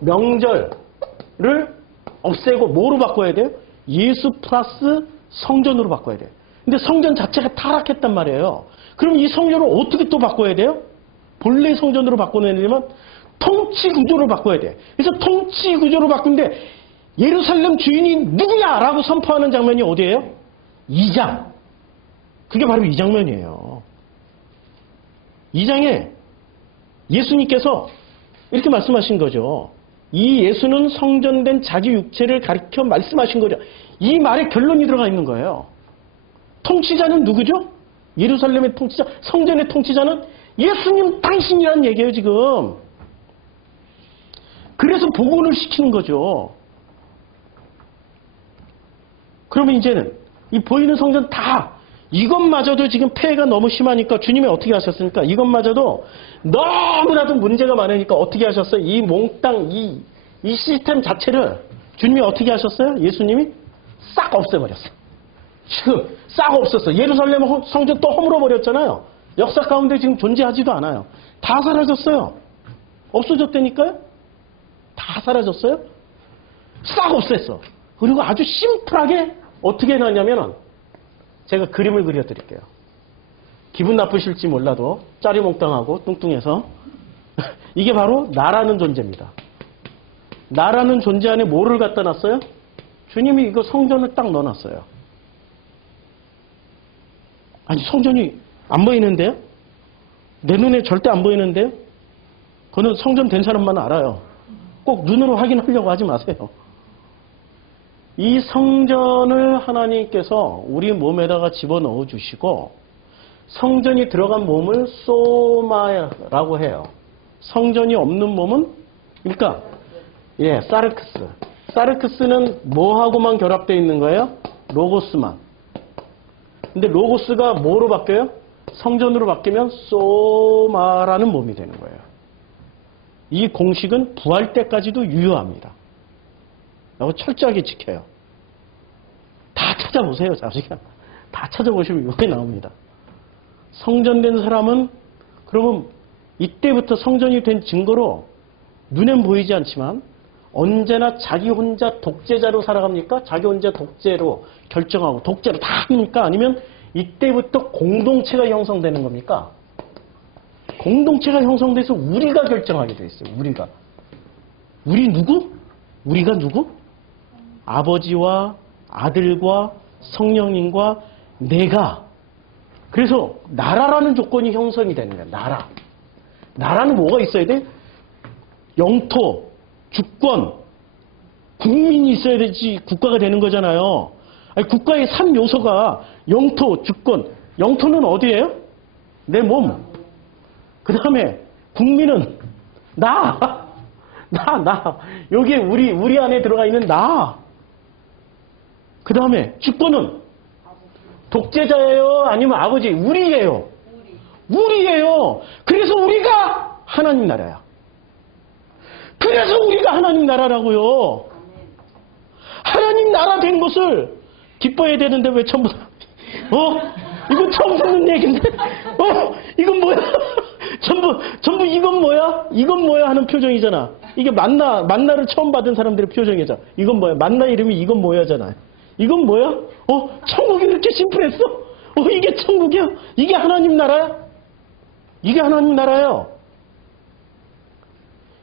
명절을 없애고 뭐로 바꿔야 돼요? 예수 플러스 성전으로 바꿔야 돼요. 근데 성전 자체가 타락했단 말이에요. 그럼 이 성전을 어떻게 또 바꿔야 돼요? 본래 성전으로 바꿔내려면 통치 구조를 바꿔야 돼. 그래서 통치 구조를 바꾼데 예루살렘 주인이 누구야? 라고 선포하는 장면이 어디예요? 2장. 그게 바로 이 장면이에요. 2장에 예수님께서 이렇게 말씀하신 거죠. 이 예수는 성전된 자기 육체를 가리켜 말씀하신 거죠. 이 말에 결론이 들어가 있는 거예요. 통치자는 누구죠? 예루살렘의 통치자, 성전의 통치자는 예수님 당신이라는 얘기예요, 지금. 그래서 복원을 시키는 거죠. 그러면 이제는 이 보이는 성전 다 이것마저도 지금 폐해가 너무 심하니까 주님이 어떻게 하셨습니까? 이것마저도 너무나도 문제가 많으니까 어떻게 하셨어요? 이 몽땅 이 시스템 자체를 주님이 어떻게 하셨어요? 예수님이 싹 없애버렸어. 지금 싹 없었어. 예루살렘 성전 또 허물어버렸잖아요. 역사 가운데 지금 존재하지도 않아요. 다 사라졌어요. 없어졌다니까요? 다 사라졌어요? 싹 없앴어. 그리고 아주 심플하게 어떻게 해놨냐면 제가 그림을 그려드릴게요. 기분 나쁘실지 몰라도 짜리몽땅하고 뚱뚱해서 이게 바로 나라는 존재입니다. 나라는 존재 안에 뭐를 갖다 놨어요? 주님이 이거 성전을 딱 넣어놨어요. 아니 성전이 안 보이는데요? 내 눈에 절대 안 보이는데요? 그거는 성전 된 사람만 알아요. 꼭 눈으로 확인하려고 하지 마세요. 이 성전을 하나님께서 우리 몸에다가 집어넣어 주시고 성전이 들어간 몸을 소마라고 해요. 성전이 없는 몸은 그러니까 사르크스. 사르크스는 뭐하고만 결합되어 있는 거예요? 로고스만. 근데 로고스가 뭐로 바뀌어요? 성전으로 바뀌면 소마라는 몸이 되는 거예요. 이 공식은 부활 때까지도 유효합니다. 라고 철저하게 지켜요. 다 찾아보세요, 자식아. 다 찾아보시면 이게 나옵니다. 성전된 사람은 그러면 이때부터 성전이 된 증거로 눈엔 보이지 않지만 언제나 자기 혼자 독재자로 살아갑니까? 자기 혼자 독재로 결정하고 독재로 다 합니까? 아니면 이때부터 공동체가 형성되는 겁니까? 공동체가 형성돼서 우리가 결정하게 돼 있어요. 우리가. 우리 누구? 우리가 누구? 아버지와 아들과 성령님과 내가. 그래서 나라라는 조건이 형성이 되는 거야. 나라. 나라는 뭐가 있어야 돼? 영토, 주권, 국민이 있어야 되지 국가가 되는 거잖아요. 아니, 국가의 3요소가 영토, 주권. 영토는 어디예요? 내 몸. 그 다음에 국민은 나. 여기에 우리 안에 들어가 있는 나. 그 다음에 주권은 독재자예요? 아니면 아버지? 우리예요. 우리예요. 그래서 우리가 하나님 나라야. 그래서 우리가 하나님 나라라고요. 하나님 나라 된 것을 기뻐해야 되는데 왜 전부 다 이거 처음 듣는 얘기인데, 이건 뭐야? 전부 이건 뭐야? 이건 뭐야? 하는 표정이잖아. 이게 만나를 처음 받은 사람들의 표정이잖아. 이건 뭐야? 만나 이름이 이건 뭐야잖아. 이건 뭐야? 천국이 이렇게 심플했어? 이게 천국이야? 이게 하나님 나라야? 이게 하나님 나라예요.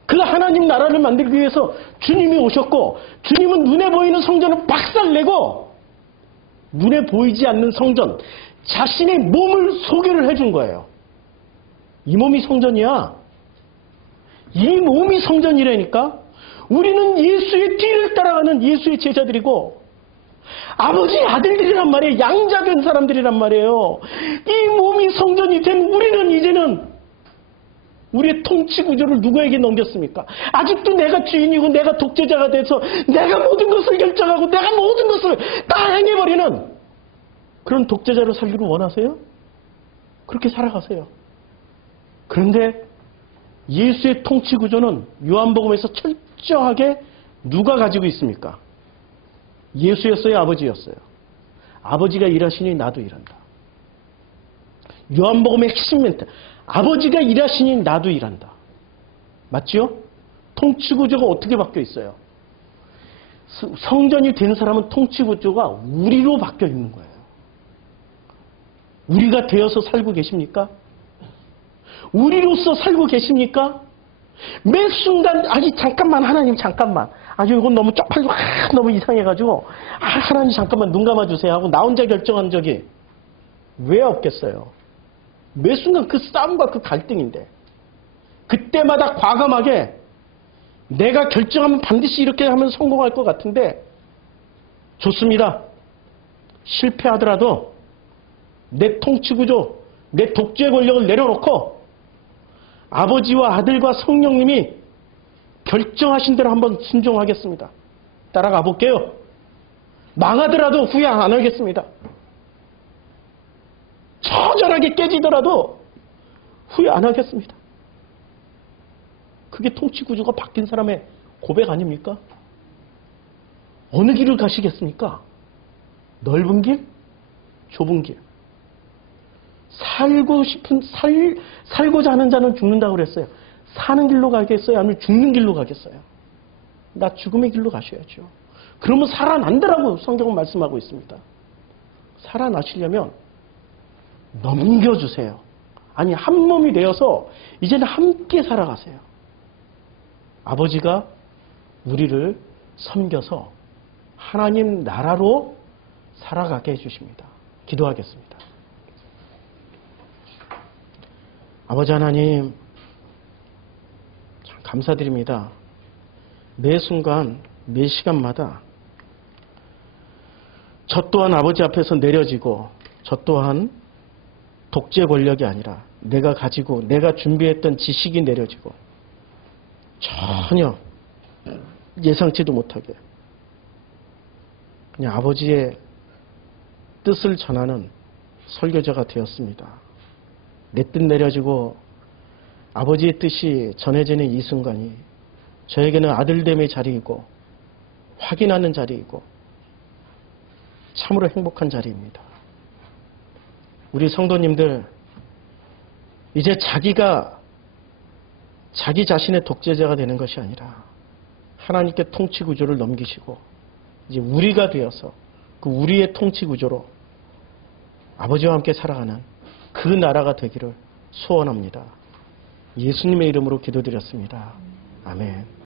그 하나님 나라를 만들기 위해서 주님이 오셨고, 주님은 눈에 보이는 성전을 박살내고, 눈에 보이지 않는 성전, 자신의 몸을 소개를 해준 거예요. 이 몸이 성전이야. 이 몸이 성전이라니까. 우리는 예수의 뒤를 따라가는 예수의 제자들이고, 아버지의 아들들이란 말이에요. 양자된 사람들이란 말이에요. 이 몸이 성전이 된 우리는 이제는 우리의 통치 구조를 누구에게 넘겼습니까? 아직도 내가 주인이고 내가 독재자가 돼서 내가 모든 것을 결정하고 내가 모든 것을 다 행해버리는 그런 독재자로 살기를 원하세요? 그렇게 살아가세요. 그런데 예수의 통치 구조는 요한복음에서 철저하게 누가 가지고 있습니까? 예수였어요? 아버지였어요? 아버지가 일하시니 나도 일한다. 요한복음의 핵심 멘트. 아버지가 일하시니 나도 일한다. 맞죠? 통치 구조가 어떻게 바뀌어 있어요? 성전이 된 사람은 통치 구조가 우리로 바뀌어 있는 거예요. 우리가 되어서 살고 계십니까? 우리로서 살고 계십니까? 매 순간, 잠깐만, 하나님, 잠깐만. 이건 너무 쪽팔리고, 너무 이상해가지고, 하나님, 잠깐만, 눈 감아주세요 하고, 나 혼자 결정한 적이 왜 없겠어요? 매 순간 그 싸움과 그 갈등인데, 그때마다 과감하게, 내가 결정하면 반드시 이렇게 하면 성공할 것 같은데, 좋습니다. 실패하더라도, 내 통치구조, 내 독재 권력을 내려놓고, 아버지와 아들과 성령님이 결정하신 대로 한번 순종하겠습니다. 따라가 볼게요. 망하더라도 후회 안 하겠습니다. 처절하게 깨지더라도 후회 안 하겠습니다. 그게 통치 구조가 바뀐 사람의 고백 아닙니까? 어느 길을 가시겠습니까? 넓은 길? 좁은 길? 살고자 하는 자는 죽는다고 그랬어요. 사는 길로 가겠어요? 아니면 죽는 길로 가겠어요? 나 죽음의 길로 가셔야죠. 그러면 살아난다라고 성경은 말씀하고 있습니다. 살아나시려면 넘겨주세요. 한 몸이 되어서 이제는 함께 살아가세요. 아버지가 우리를 섬겨서 하나님 나라로 살아가게 해주십니다. 기도하겠습니다. 아버지 하나님, 참 감사드립니다. 매 순간, 매 시간마다 저 또한 아버지 앞에서 내려지고 저 또한 독재 권력이 아니라 내가 가지고 내가 준비했던 지식이 내려지고 전혀 예상치도 못하게 그냥 아버지의 뜻을 전하는 설교자가 되었습니다. 내 뜻 내려지고 아버지의 뜻이 전해지는 이 순간이 저에게는 아들됨의 자리이고 확인하는 자리이고 참으로 행복한 자리입니다. 우리 성도님들 이제 자기가 자기 자신의 독재자가 되는 것이 아니라 하나님께 통치 구조를 넘기시고 이제 우리가 되어서 그 우리의 통치 구조로 아버지와 함께 살아가는 그 나라가 되기를 소원합니다. 예수님의 이름으로 기도드렸습니다. 아멘.